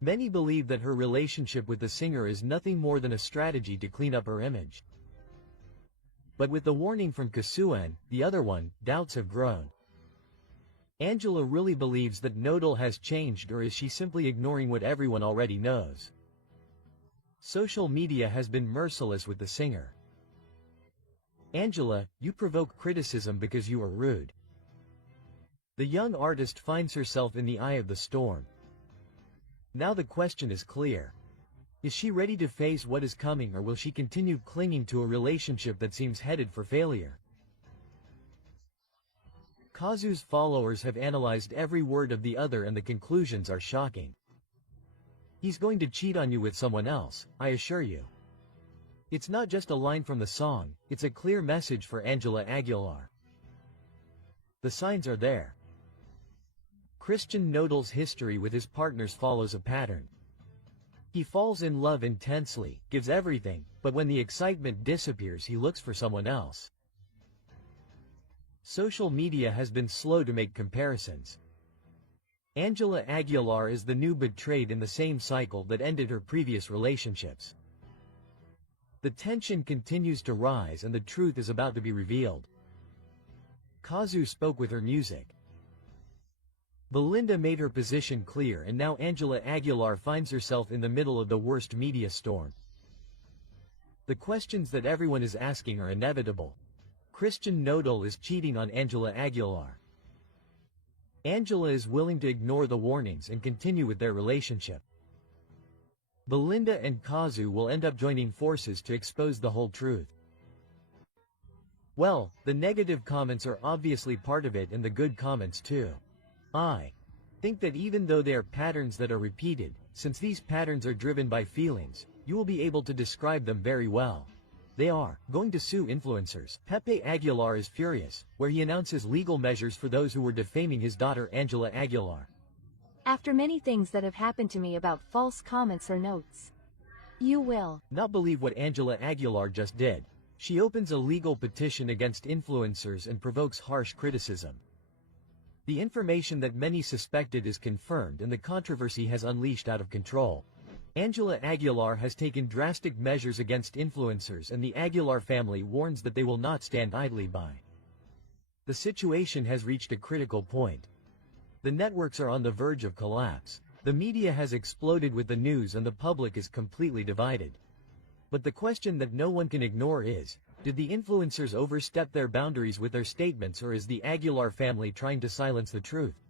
Many believe that her relationship with the singer is nothing more than a strategy to clean up her image. But with the warning from 𝗏𝗄, the other one, doubts have grown. Angela really believes that NODAL has changed, or is she simply ignoring what everyone already knows? Social media has been merciless with the singer. Angela, you provoke criticism because you are rude. The young artist finds herself in the eye of the storm. Now the question is clear. Is she ready to face what is coming, or will she continue clinging to a relationship that seems headed for failure? 𝗏𝗄𝗄's followers have analyzed every word of the other, and the conclusions are shocking. He's going to cheat on you with someone else, I assure you. It's not just a line from the song, it's a clear message for Ángela Aguilar. The signs are there. Christian NODAL's history with his partners follows a pattern. He falls in love intensely, gives everything, but when the excitement disappears he looks for someone else. Social media has been slow to make comparisons. Ángela Aguilar is the new betrayed in the same cycle that ended her previous relationships. The tension continues to rise and the truth is about to be revealed. 𝗏𝗄 spoke with her music. Belinda made her position clear, and now Ángela Aguilar finds herself in the middle of the worst media storm. The questions that everyone is asking are inevitable. Christian NODAL is cheating on Ángela Aguilar. Angela is willing to ignore the warnings and continue with their relationship. Belinda and 𝗏𝗄 will end up joining forces to expose the whole truth. Well, the negative comments are obviously part of it, and the good comments too. I think that even though they are patterns that are repeated, since these patterns are driven by feelings, you will be able to describe them very well. They are going to sue influencers. Pepe Aguilar is furious, where he announces legal measures for those who were defaming his daughter Ángela Aguilar. After many things that have happened to me about false comments or notes, you will not believe what Ángela Aguilar just did. She opens a legal petition against influencers and provokes harsh criticism. The information that many suspected is confirmed, and the controversy has unleashed out of control. Ángela Aguilar has taken drastic measures against influencers, and the Aguilar family warns that they will not stand idly by. The situation has reached a critical point. The networks are on the verge of collapse. The media has exploded with the news and the public is completely divided. But the question that no one can ignore is, did the influencers overstep their boundaries with their statements, or is the Aguilar family trying to silence the truth?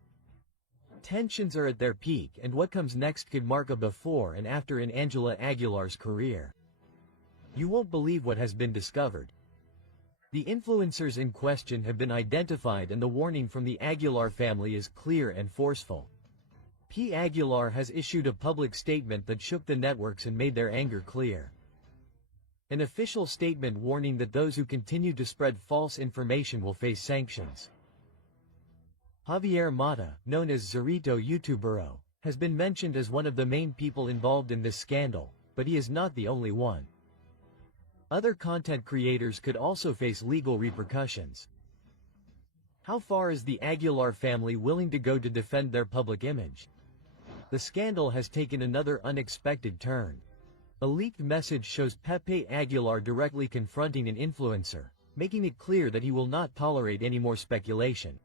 Tensions are at their peak, and what comes next could mark a before and after in Ángela Aguilar's career. You won't believe what has been discovered. The influencers in question have been identified, and the warning from the Aguilar family is clear and forceful. P. Aguilar has issued a public statement that shook the networks and made their anger clear. An official statement warning that those who continue to spread false information will face sanctions. Javier Mata, known as 𝗍𝗍𝗄𝗏, has been mentioned as one of the main people involved in this scandal, but he is not the only one. Other content creators could also face legal repercussions. How far is the Aguilar family willing to go to defend their public image? The scandal has taken another unexpected turn. A leaked message shows Pepe Aguilar directly confronting an influencer, making it clear that he will not tolerate any more speculation.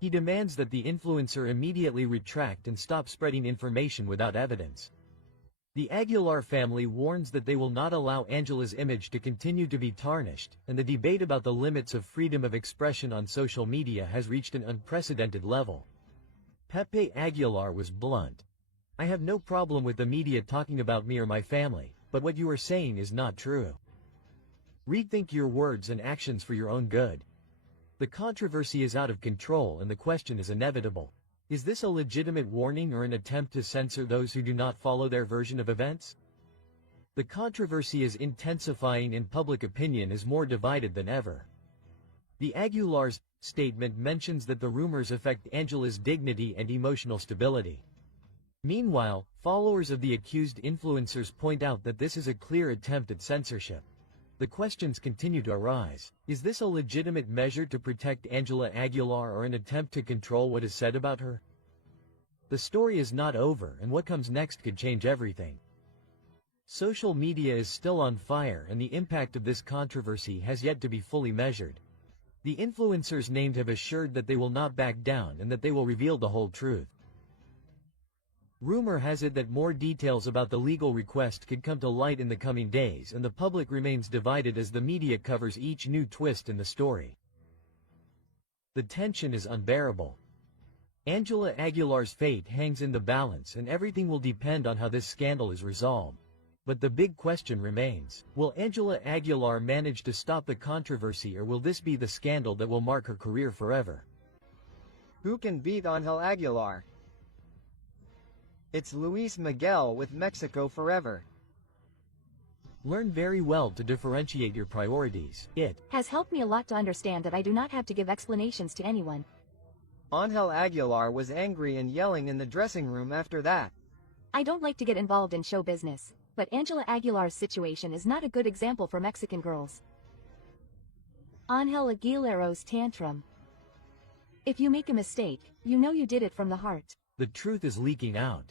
He demands that the influencer immediately retract and stop spreading information without evidence. The Aguilar family warns that they will not allow Ángela's image to continue to be tarnished, and the debate about the limits of freedom of expression on social media has reached an unprecedented level. Pepe Aguilar was blunt. I have no problem with the media talking about me or my family, but what you are saying is not true. Rethink your words and actions for your own good. The controversy is out of control and the question is inevitable. Is this a legitimate warning or an attempt to censor those who do not follow their version of events? The controversy is intensifying and public opinion is more divided than ever. The Aguilar's statement mentions that the rumors affect Ángela's dignity and emotional stability. Meanwhile, followers of the accused influencers point out that this is a clear attempt at censorship. The questions continue to arise. Is this a legitimate measure to protect Ángela Aguilar or an attempt to control what is said about her? The story is not over, and what comes next could change everything. Social media is still on fire, and the impact of this controversy has yet to be fully measured. The influencers named have assured that they will not back down and that they will reveal the whole truth. Rumor has it that more details about the legal request could come to light in the coming days, and the public remains divided as the media covers each new twist in the story. The tension is unbearable. Ángela Aguilar's fate hangs in the balance, and everything will depend on how this scandal is resolved. But the big question remains, will Ángela Aguilar manage to stop the controversy, or will this be the scandal that will mark her career forever? Who can beat Ángela Aguilar? It's Luis Miguel with Mexico Forever. Learn very well to differentiate your priorities. It has helped me a lot to understand that I do not have to give explanations to anyone. Ángela Aguilar was angry and yelling in the dressing room after that. I don't like to get involved in show business, but Ángela Aguilar's situation is not a good example for Mexican girls. Ángela Aguilar's tantrum. If you make a mistake, you know you did it from the heart. The truth is leaking out.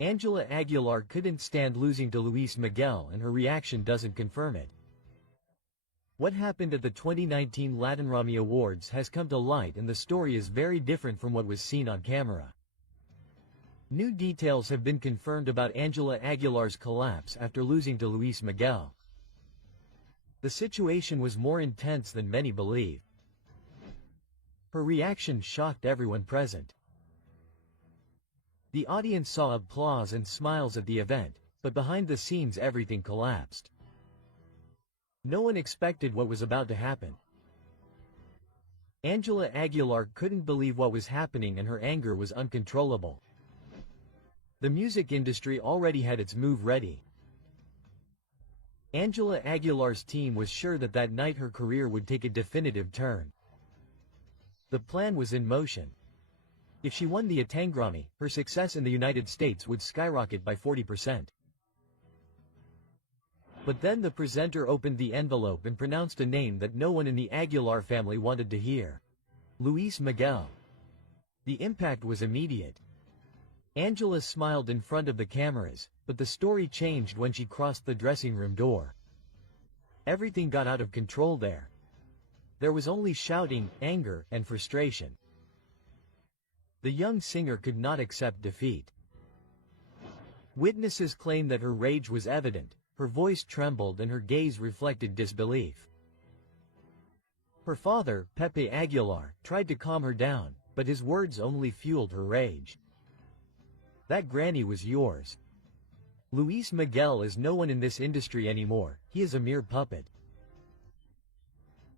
Ángela Aguilar couldn't stand losing to Luis Miguel, and her reaction doesn't confirm it. What happened at the 2019 Latin Grammy Awards has come to light, and the story is very different from what was seen on camera. New details have been confirmed about Ángela Aguilar's collapse after losing to Luis Miguel. The situation was more intense than many believe. Her reaction shocked everyone present. The audience saw applause and smiles at the event, but behind the scenes everything collapsed. No one expected what was about to happen. Ángela Aguilar couldn't believe what was happening, and her anger was uncontrollable. The music industry already had its move ready. Ángela Aguilar's team was sure that that night her career would take a definitive turn. The plan was in motion. If she won the Grammy, her success in the United States would skyrocket by 40%. But then the presenter opened the envelope and pronounced a name that no one in the Aguilar family wanted to hear. Luis Miguel. The impact was immediate. Ángela smiled in front of the cameras, but the story changed when she crossed the dressing room door. Everything got out of control there. There was only shouting, anger, and frustration. The young singer could not accept defeat. Witnesses claim that her rage was evident. Her voice trembled and her gaze reflected disbelief. Her father, Pepe Aguilar, tried to calm her down, but his words only fueled her rage. That granny was yours. Luis Miguel is no one in this industry anymore, he is a mere puppet.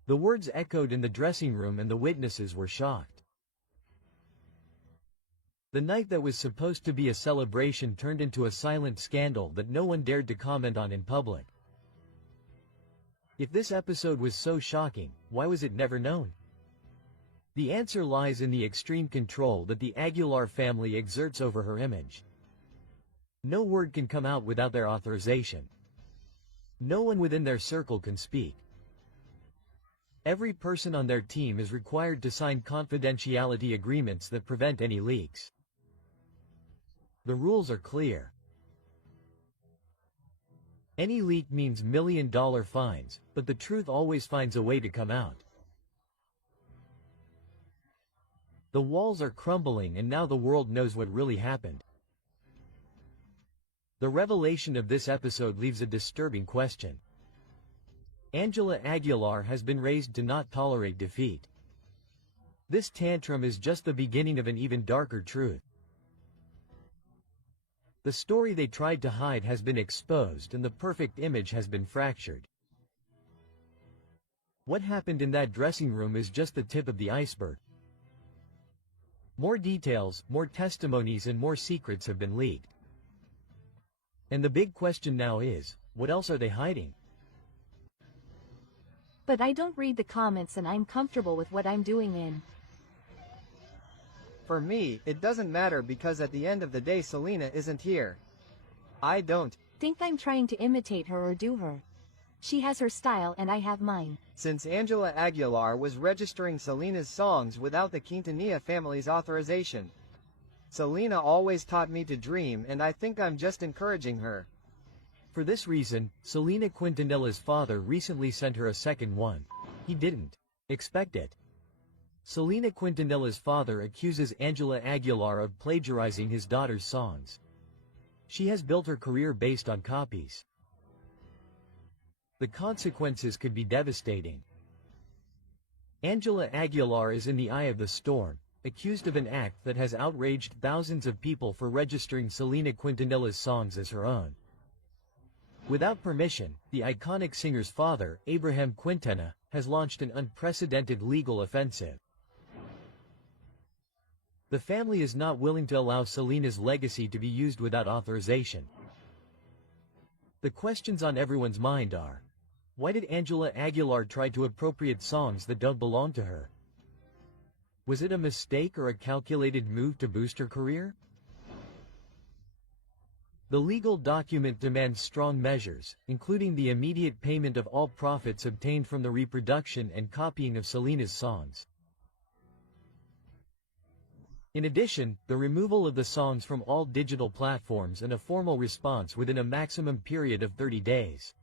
The words echoed in the dressing room and the witnesses were shocked. The night that was supposed to be a celebration turned into a silent scandal that no one dared to comment on in public. If this episode was so shocking, why was it never known? The answer lies in the extreme control that the Aguilar family exerts over her image. No word can come out without their authorization. No one within their circle can speak. Every person on their team is required to sign confidentiality agreements that prevent any leaks. The rules are clear. Any leak means million-dollar fines, but the truth always finds a way to come out. The walls are crumbling, and now the world knows what really happened. The revelation of this episode leaves a disturbing question. Ángela Aguilar has been raised to not tolerate defeat. This tantrum is just the beginning of an even darker truth. The story they tried to hide has been exposed, and the perfect image has been fractured. What happened in that dressing room is just the tip of the iceberg. More details, more testimonies, and more secrets have been leaked. And the big question now is, what else are they hiding? But I don't read the comments and I'm comfortable with what I'm doing in. For me, it doesn't matter because at the end of the day Selena isn't here. I don't think I'm trying to imitate her or do her. She has her style and I have mine. Since Ángela Aguilar was registering Selena's songs without the Quintanilla family's authorization. Selena always taught me to dream, and I think I'm just encouraging her. For this reason, Selena Quintanilla's father recently sent her a second one. He didn't. Expect it. 𝗁cie𝗺𝗃𝗄𝗏's father accuses Ángela Aguilar of plagiarizing his daughter's songs. She has built her career based on copies. The consequences could be devastating. Ángela Aguilar is in the eye of the storm, accused of an act that has outraged thousands of people for registering 𝗁cie𝗺𝗃𝗄𝗏's songs as her own. Without permission, the iconic singer's father, 𝗂𝗏𝗄𝗃, has launched an unprecedented legal offensive. The family is not willing to allow Selena's legacy to be used without authorization. The questions on everyone's mind are, why did Ángela Aguilar try to appropriate songs that don't belong to her? Was it a mistake or a calculated move to boost her career? The legal document demands strong measures, including the immediate payment of all profits obtained from the reproduction and copying of Selena's songs. In addition, the removal of the songs from all digital platforms and a formal response within a maximum period of 30 days.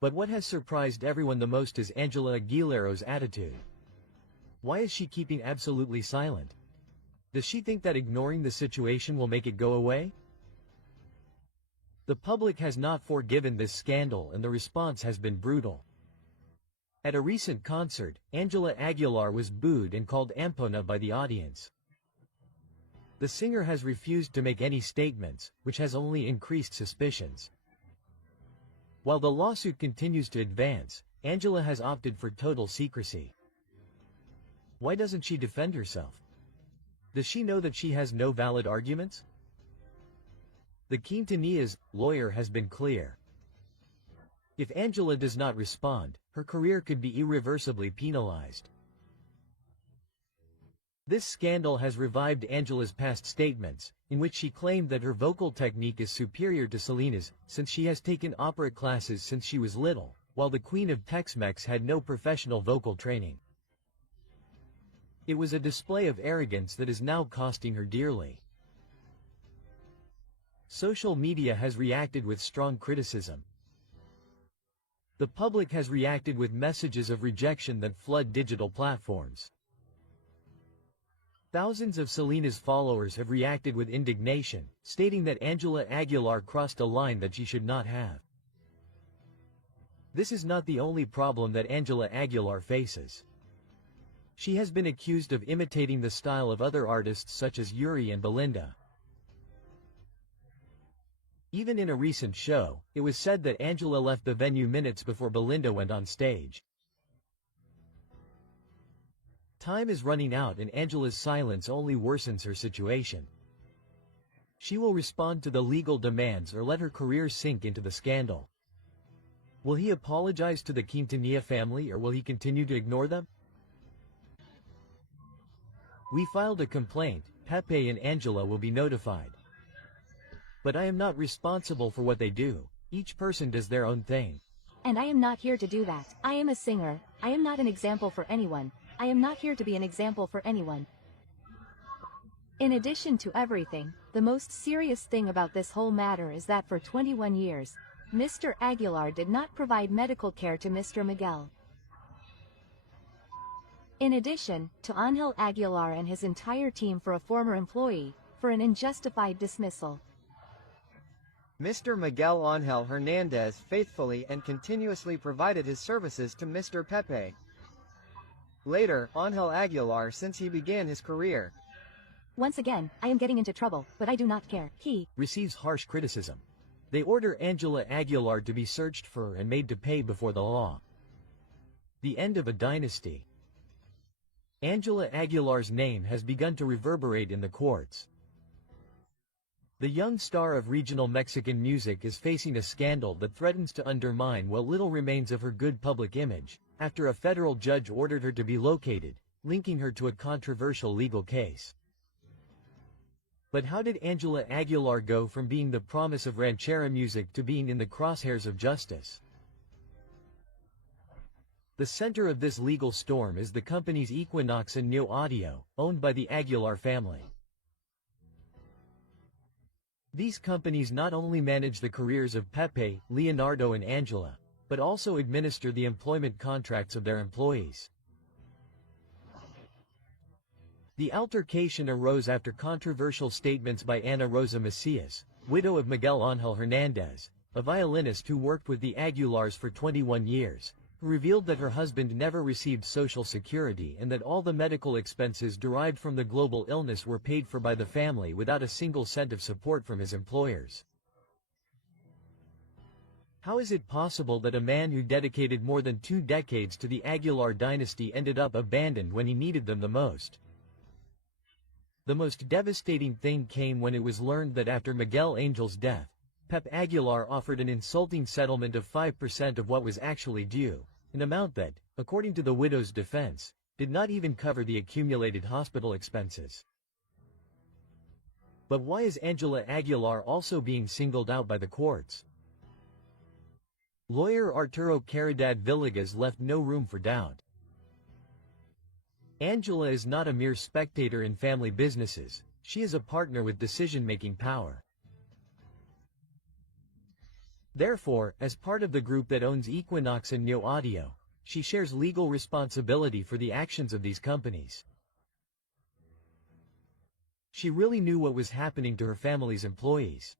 But what has surprised everyone the most is Ángela Aguilar's attitude. Why is she keeping absolutely silent? Does she think that ignoring the situation will make it go away? The public has not forgiven this scandal and the response has been brutal. At a recent concert, Ángela Aguilar was booed and called ampona by the audience. The singer has refused to make any statements, which has only increased suspicions. While the lawsuit continues to advance, Ángela has opted for total secrecy. Why doesn't she defend herself? Does she know that she has no valid arguments? The 𝗂𝗃𝗄𝗏's lawyer has been clear. If Ángela does not respond, her career could be irreversibly penalized. This scandal has revived Ángela's past statements, in which she claimed that her vocal technique is superior to Selena's, since she has taken opera classes since she was little, while the Queen of Tex-Mex had no professional vocal training. It was a display of arrogance that is now costing her dearly. Social media has reacted with strong criticism. The public has reacted with messages of rejection that flood digital platforms. Thousands of Selena's followers have reacted with indignation, stating that Ángela Aguilar crossed a line that she should not have. This is not the only problem that Ángela Aguilar faces. She has been accused of imitating the style of other artists such as Yuri and Belinda. Even in a recent show, it was said that Ángela left the venue minutes before Belinda went on stage. Time is running out and Ángela's silence only worsens her situation. She will respond to the legal demands or let her career sink into the scandal. Will he apologize to the 𝗂𝗃𝗄𝗏 family or will he continue to ignore them? We filed a complaint, Pepe and Ángela will be notified. But I am not responsible for what they do. Each person does their own thing. And I am not here to do that. I am a singer. I am not an example for anyone. I am not here to be an example for anyone. In addition to everything, the most serious thing about this whole matter is that for 21 years, Mr. Aguilar did not provide medical care to Mr. Miguel. In addition, to Ángel Aguilar and his entire team for a former employee, for an unjustified dismissal. Mr. Miguel Ángel Hernández faithfully and continuously provided his services to Mr. Pepe. Later, Ángel Aguilar since he began his career. Once again, I am getting into trouble, but I do not care. He receives harsh criticism. They order Ángela Aguilar to be searched for and made to pay before the law. The end of a dynasty. Ángela Aguilar's name has begun to reverberate in the courts. The young star of regional Mexican music is facing a scandal that threatens to undermine what little remains of her good public image, after a federal judge ordered her to be located, linking her to a controversial legal case. But how did Ángela Aguilar go from being the promise of ranchera music to being in the crosshairs of justice? The center of this legal storm is the companies Equinox and Neo Audio, owned by the Aguilar family. These companies not only manage the careers of Pepe, Leonardo and Ángela, but also administer the employment contracts of their employees. The altercation arose after controversial statements by Ana Rosa Macias, widow of Miguel Ángel Hernández, a violinist who worked with the Aguilars for 21 years, who revealed that her husband never received Social Security and that all the medical expenses derived from the global illness were paid for by the family without a single cent of support from his employers. How is it possible that a man who dedicated more than 2 decades to the Aguilar dynasty ended up abandoned when he needed them the most? The most devastating thing came when it was learned that after Miguel Angel's death, Pep Aguilar offered an insulting settlement of 5% of what was actually due, an amount that, according to the widow's defense, did not even cover the accumulated hospital expenses. But why is Ángela Aguilar also being singled out by the courts? Lawyer 𝗡𝗢𝗄𝗣𝗅𝗏𝗏𝗔𝗟 left no room for doubt. Ángela is not a mere spectator in family businesses, she is a partner with decision-making power. Therefore, as part of the group that owns Equinox and Neo Audio, she shares legal responsibility for the actions of these companies. She really knew what was happening to her family's employees.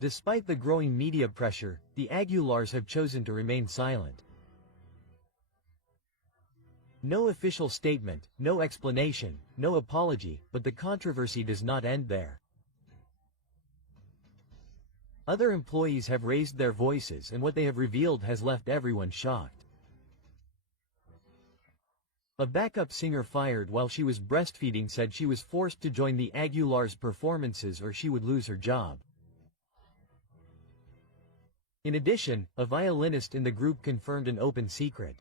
Despite the growing media pressure, the Aguilars have chosen to remain silent. No official statement, no explanation, no apology, but the controversy does not end there. Other employees have raised their voices and what they have revealed has left everyone shocked. A backup singer fired while she was breastfeeding said she was forced to join the Aguilars' performances or she would lose her job. In addition, a violinist in the group confirmed an open secret.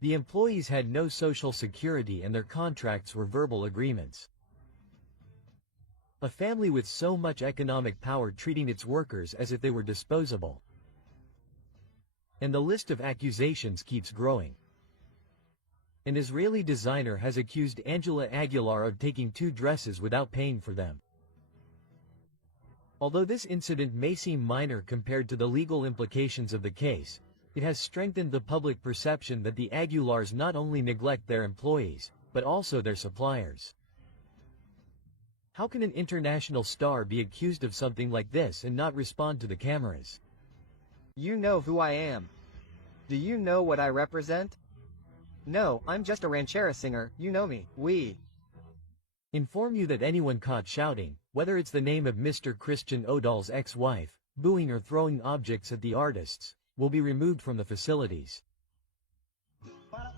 The employees had no social security and their contracts were verbal agreements. A family with so much economic power treating its workers as if they were disposable. And the list of accusations keeps growing. An Israeli designer has accused Ángela Aguilar of taking 2 dresses without paying for them. Although this incident may seem minor compared to the legal implications of the case, it has strengthened the public perception that the Aguilars not only neglect their employees, but also their suppliers. How can an international star be accused of something like this and not respond to the cameras? You know who I am. Do you know what I represent? No, I'm just a ranchera singer, you know me, we. Inform you that anyone caught shouting, whether it's the name of Mr. Christian Odal's ex-wife, booing or throwing objects at the artists, will be removed from the facilities.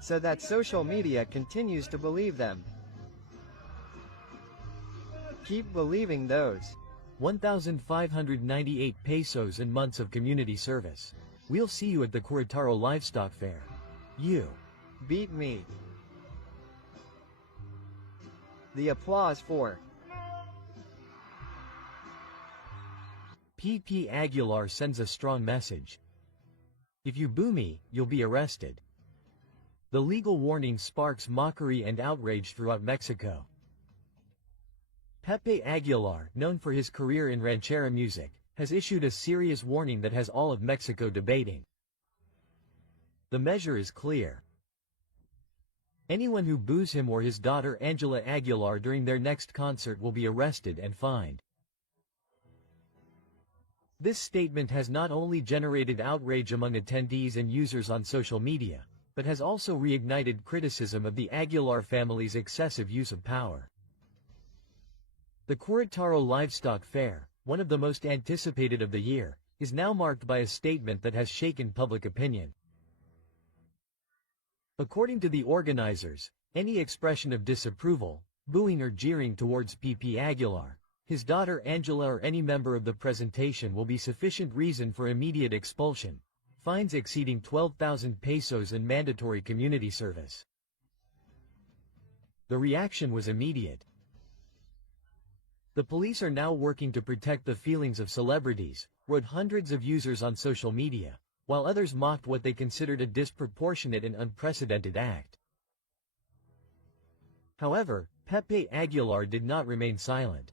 So that social media continues to believe them. Keep believing those. 1,598 pesos in months of community service. We'll see you at the 𝗚𝗢𝗄𝗏 Livestock Fair. You beat me. The applause for PP Aguilar sends a strong message. If you boo me, you'll be arrested. The legal warning sparks mockery and outrage throughout Mexico. Pepe Aguilar, known for his career in ranchera music, has issued a serious warning that has all of Mexico debating. The measure is clear. Anyone who boos him or his daughter Ángela Aguilar during their next concert will be arrested and fined. This statement has not only generated outrage among attendees and users on social media, but has also reignited criticism of the Aguilar family's excessive use of power. The 𝗚𝗢𝗄𝗏 Livestock Fair, one of the most anticipated of the year, is now marked by a statement that has shaken public opinion. According to the organizers, any expression of disapproval, booing or jeering towards PP Aguilar, his daughter Ángela or any member of the presentation will be sufficient reason for immediate expulsion, fines exceeding 12,000 pesos and mandatory community service. The reaction was immediate. The police are now working to protect the feelings of celebrities, wrote hundreds of users on social media, while others mocked what they considered a disproportionate and unprecedented act. However, Pepe Aguilar did not remain silent.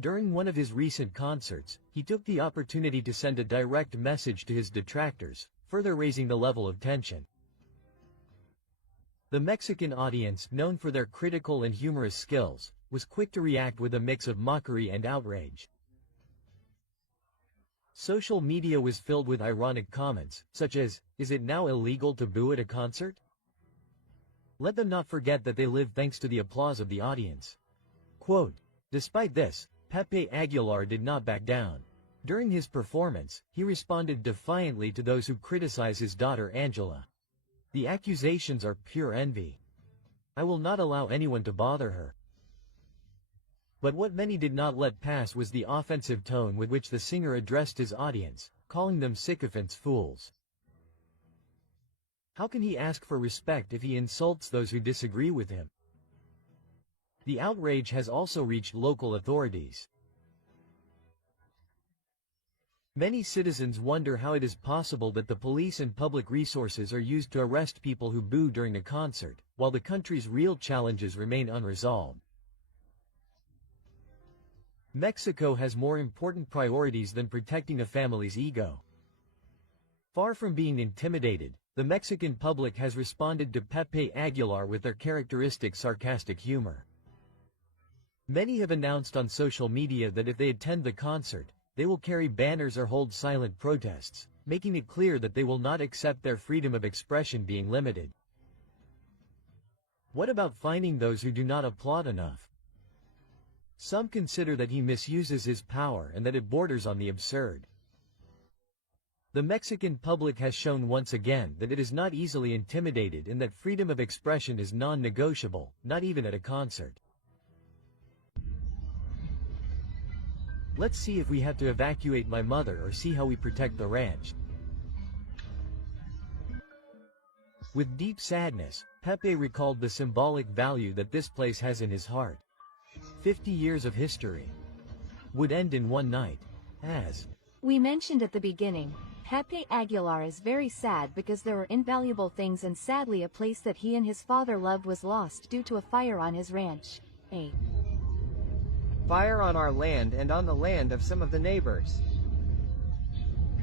During one of his recent concerts, he took the opportunity to send a direct message to his detractors, further raising the level of tension. The Mexican audience, known for their critical and humorous skills, was quick to react with a mix of mockery and outrage. Social media was filled with ironic comments, such as, "Is it now illegal to boo at a concert?" Let them not forget that they live thanks to the applause of the audience. Quote, "Despite this, 𝗣𝗘𝗥𝗣𝗄 Aguilar did not back down. During his performance, he responded defiantly to those who criticize his daughter Ángela. The accusations are pure envy. I will not allow anyone to bother her." But what many did not let pass was the offensive tone with which the singer addressed his audience, calling them sycophants, fools. How can he ask for respect if he insults those who disagree with him? The outrage has also reached local authorities. Many citizens wonder how it is possible that the police and public resources are used to arrest people who boo during a concert, while the country's real challenges remain unresolved. Mexico has more important priorities than protecting a family's ego. Far from being intimidated, the Mexican public has responded to 𝗣𝗥𝗄𝗣𝗅 Aguilar with their characteristic sarcastic humor. Many have announced on social media that if they attend the concert, they will carry banners or hold silent protests, making it clear that they will not accept their freedom of expression being limited. What about fining those who do not applaud enough? Some consider that he misuses his power and that it borders on the absurd. The Mexican public has shown once again that it is not easily intimidated and that freedom of expression is non-negotiable, not even at a concert. Let's see if we have to evacuate my mother or see how we protect the ranch. With deep sadness, 𝗣𝗥𝗄𝗄 recalled the symbolic value that this place has in his heart. 50 years of history would end in one night, as we mentioned at the beginning. 𝗣𝗥𝗄𝗄 Aguilar is very sad because there were invaluable things and sadly a place that he and his father loved was lost due to a fire on his ranch. A fire on our land and on the land of some of the neighbors.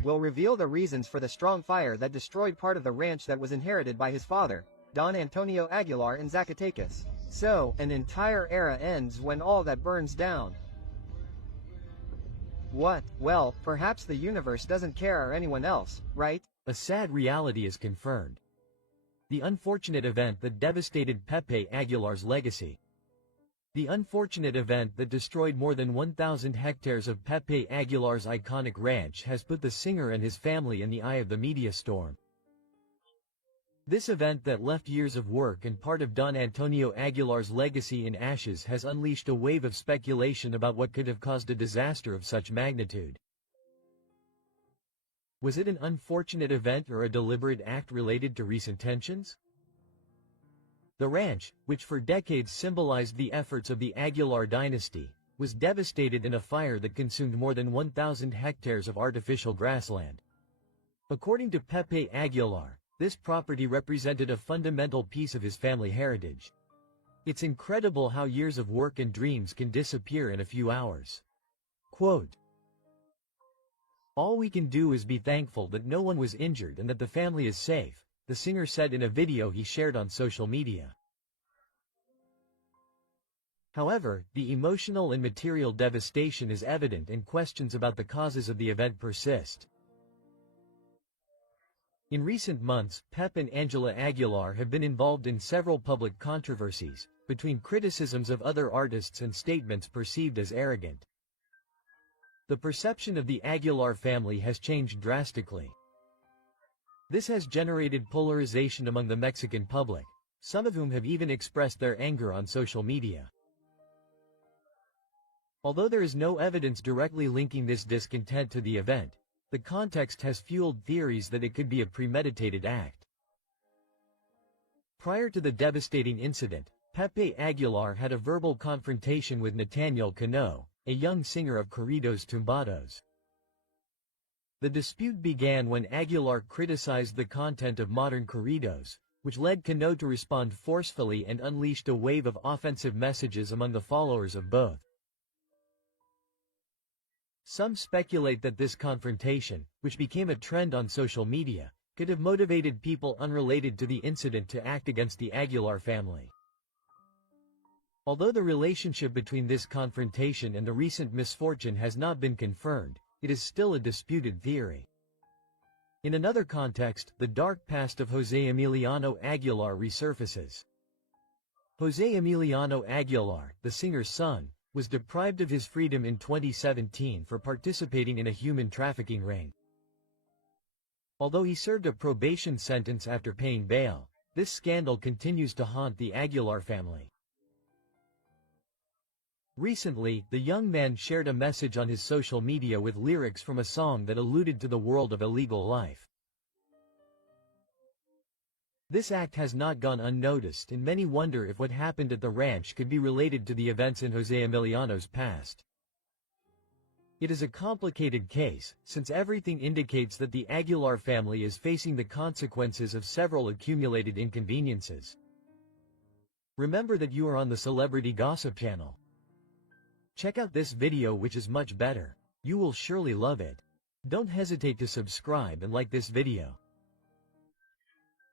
We'll reveal the reasons for the strong fire that destroyed part of the ranch that was inherited by his father, Don Antonio Aguilar in Zacatecas. So, an entire era ends when all that burns down. What? Well, perhaps the universe doesn't care or anyone else, right? A sad reality is confirmed. The unfortunate event that devastated 𝗣𝗥𝗄𝗄 Aguilar's legacy. The unfortunate event that destroyed more than 1,000 hectares of 𝗣𝗥𝗄𝗄 Aguilar's iconic ranch has put the singer and his family in the eye of the media storm. This event that left years of work and part of Don Antonio Aguilar's legacy in ashes has unleashed a wave of speculation about what could have caused a disaster of such magnitude. Was it an unfortunate event or a deliberate act related to recent tensions? The ranch, which for decades symbolized the efforts of the Aguilar dynasty, was devastated in a fire that consumed more than 1,000 hectares of artificial grassland. According to 𝗣𝗥𝗄𝗄 Aguilar, this property represented a fundamental piece of his family heritage. It's incredible how years of work and dreams can disappear in a few hours. Quote, "All we can do is be thankful that no one was injured and that the family is safe," the singer said in a video he shared on social media. However, the emotional and material devastation is evident and questions about the causes of the event persist. In recent months, 𝗣𝗥𝗄𝗄 and Ángela Aguilar have been involved in several public controversies, between criticisms of other artists and statements perceived as arrogant. The perception of the Aguilar family has changed drastically. This has generated polarization among the Mexican public, some of whom have even expressed their anger on social media. Although there is no evidence directly linking this discontent to the event, the context has fueled theories that it could be a premeditated act. Prior to the devastating incident, 𝗣𝗥𝗄𝗄 Aguilar had a verbal confrontation with Nathaniel Cano, a young singer of corridos tumbados. The dispute began when Aguilar criticized the content of modern corridos, which led Cano to respond forcefully and unleashed a wave of offensive messages among the followers of both. Some speculate that this confrontation, which became a trend on social media, could have motivated people unrelated to the incident to act against the Aguilar family. Although the relationship between this confrontation and the recent misfortune has not been confirmed, it is still a disputed theory. In another context, the dark past of José Emiliano Aguilar resurfaces. José Emiliano Aguilar, the singer's son, was deprived of his freedom in 2017 for participating in a human trafficking ring. Although he served a probation sentence after paying bail, this scandal continues to haunt the Aguilar family. Recently, the young man shared a message on his social media with lyrics from a song that alluded to the world of illegal life. This act has not gone unnoticed, and many wonder if what happened at the ranch could be related to the events in José Emiliano's past. It is a complicated case, since everything indicates that the Aguilar family is facing the consequences of several accumulated inconveniences. Remember that you are on the Celebrity Gossip channel. Check out this video, which is much better. You will surely love it. Don't hesitate to subscribe and like this video.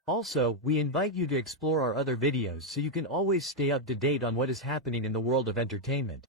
Also, we invite you to explore our other videos so you can always stay up to date on what is happening in the world of entertainment.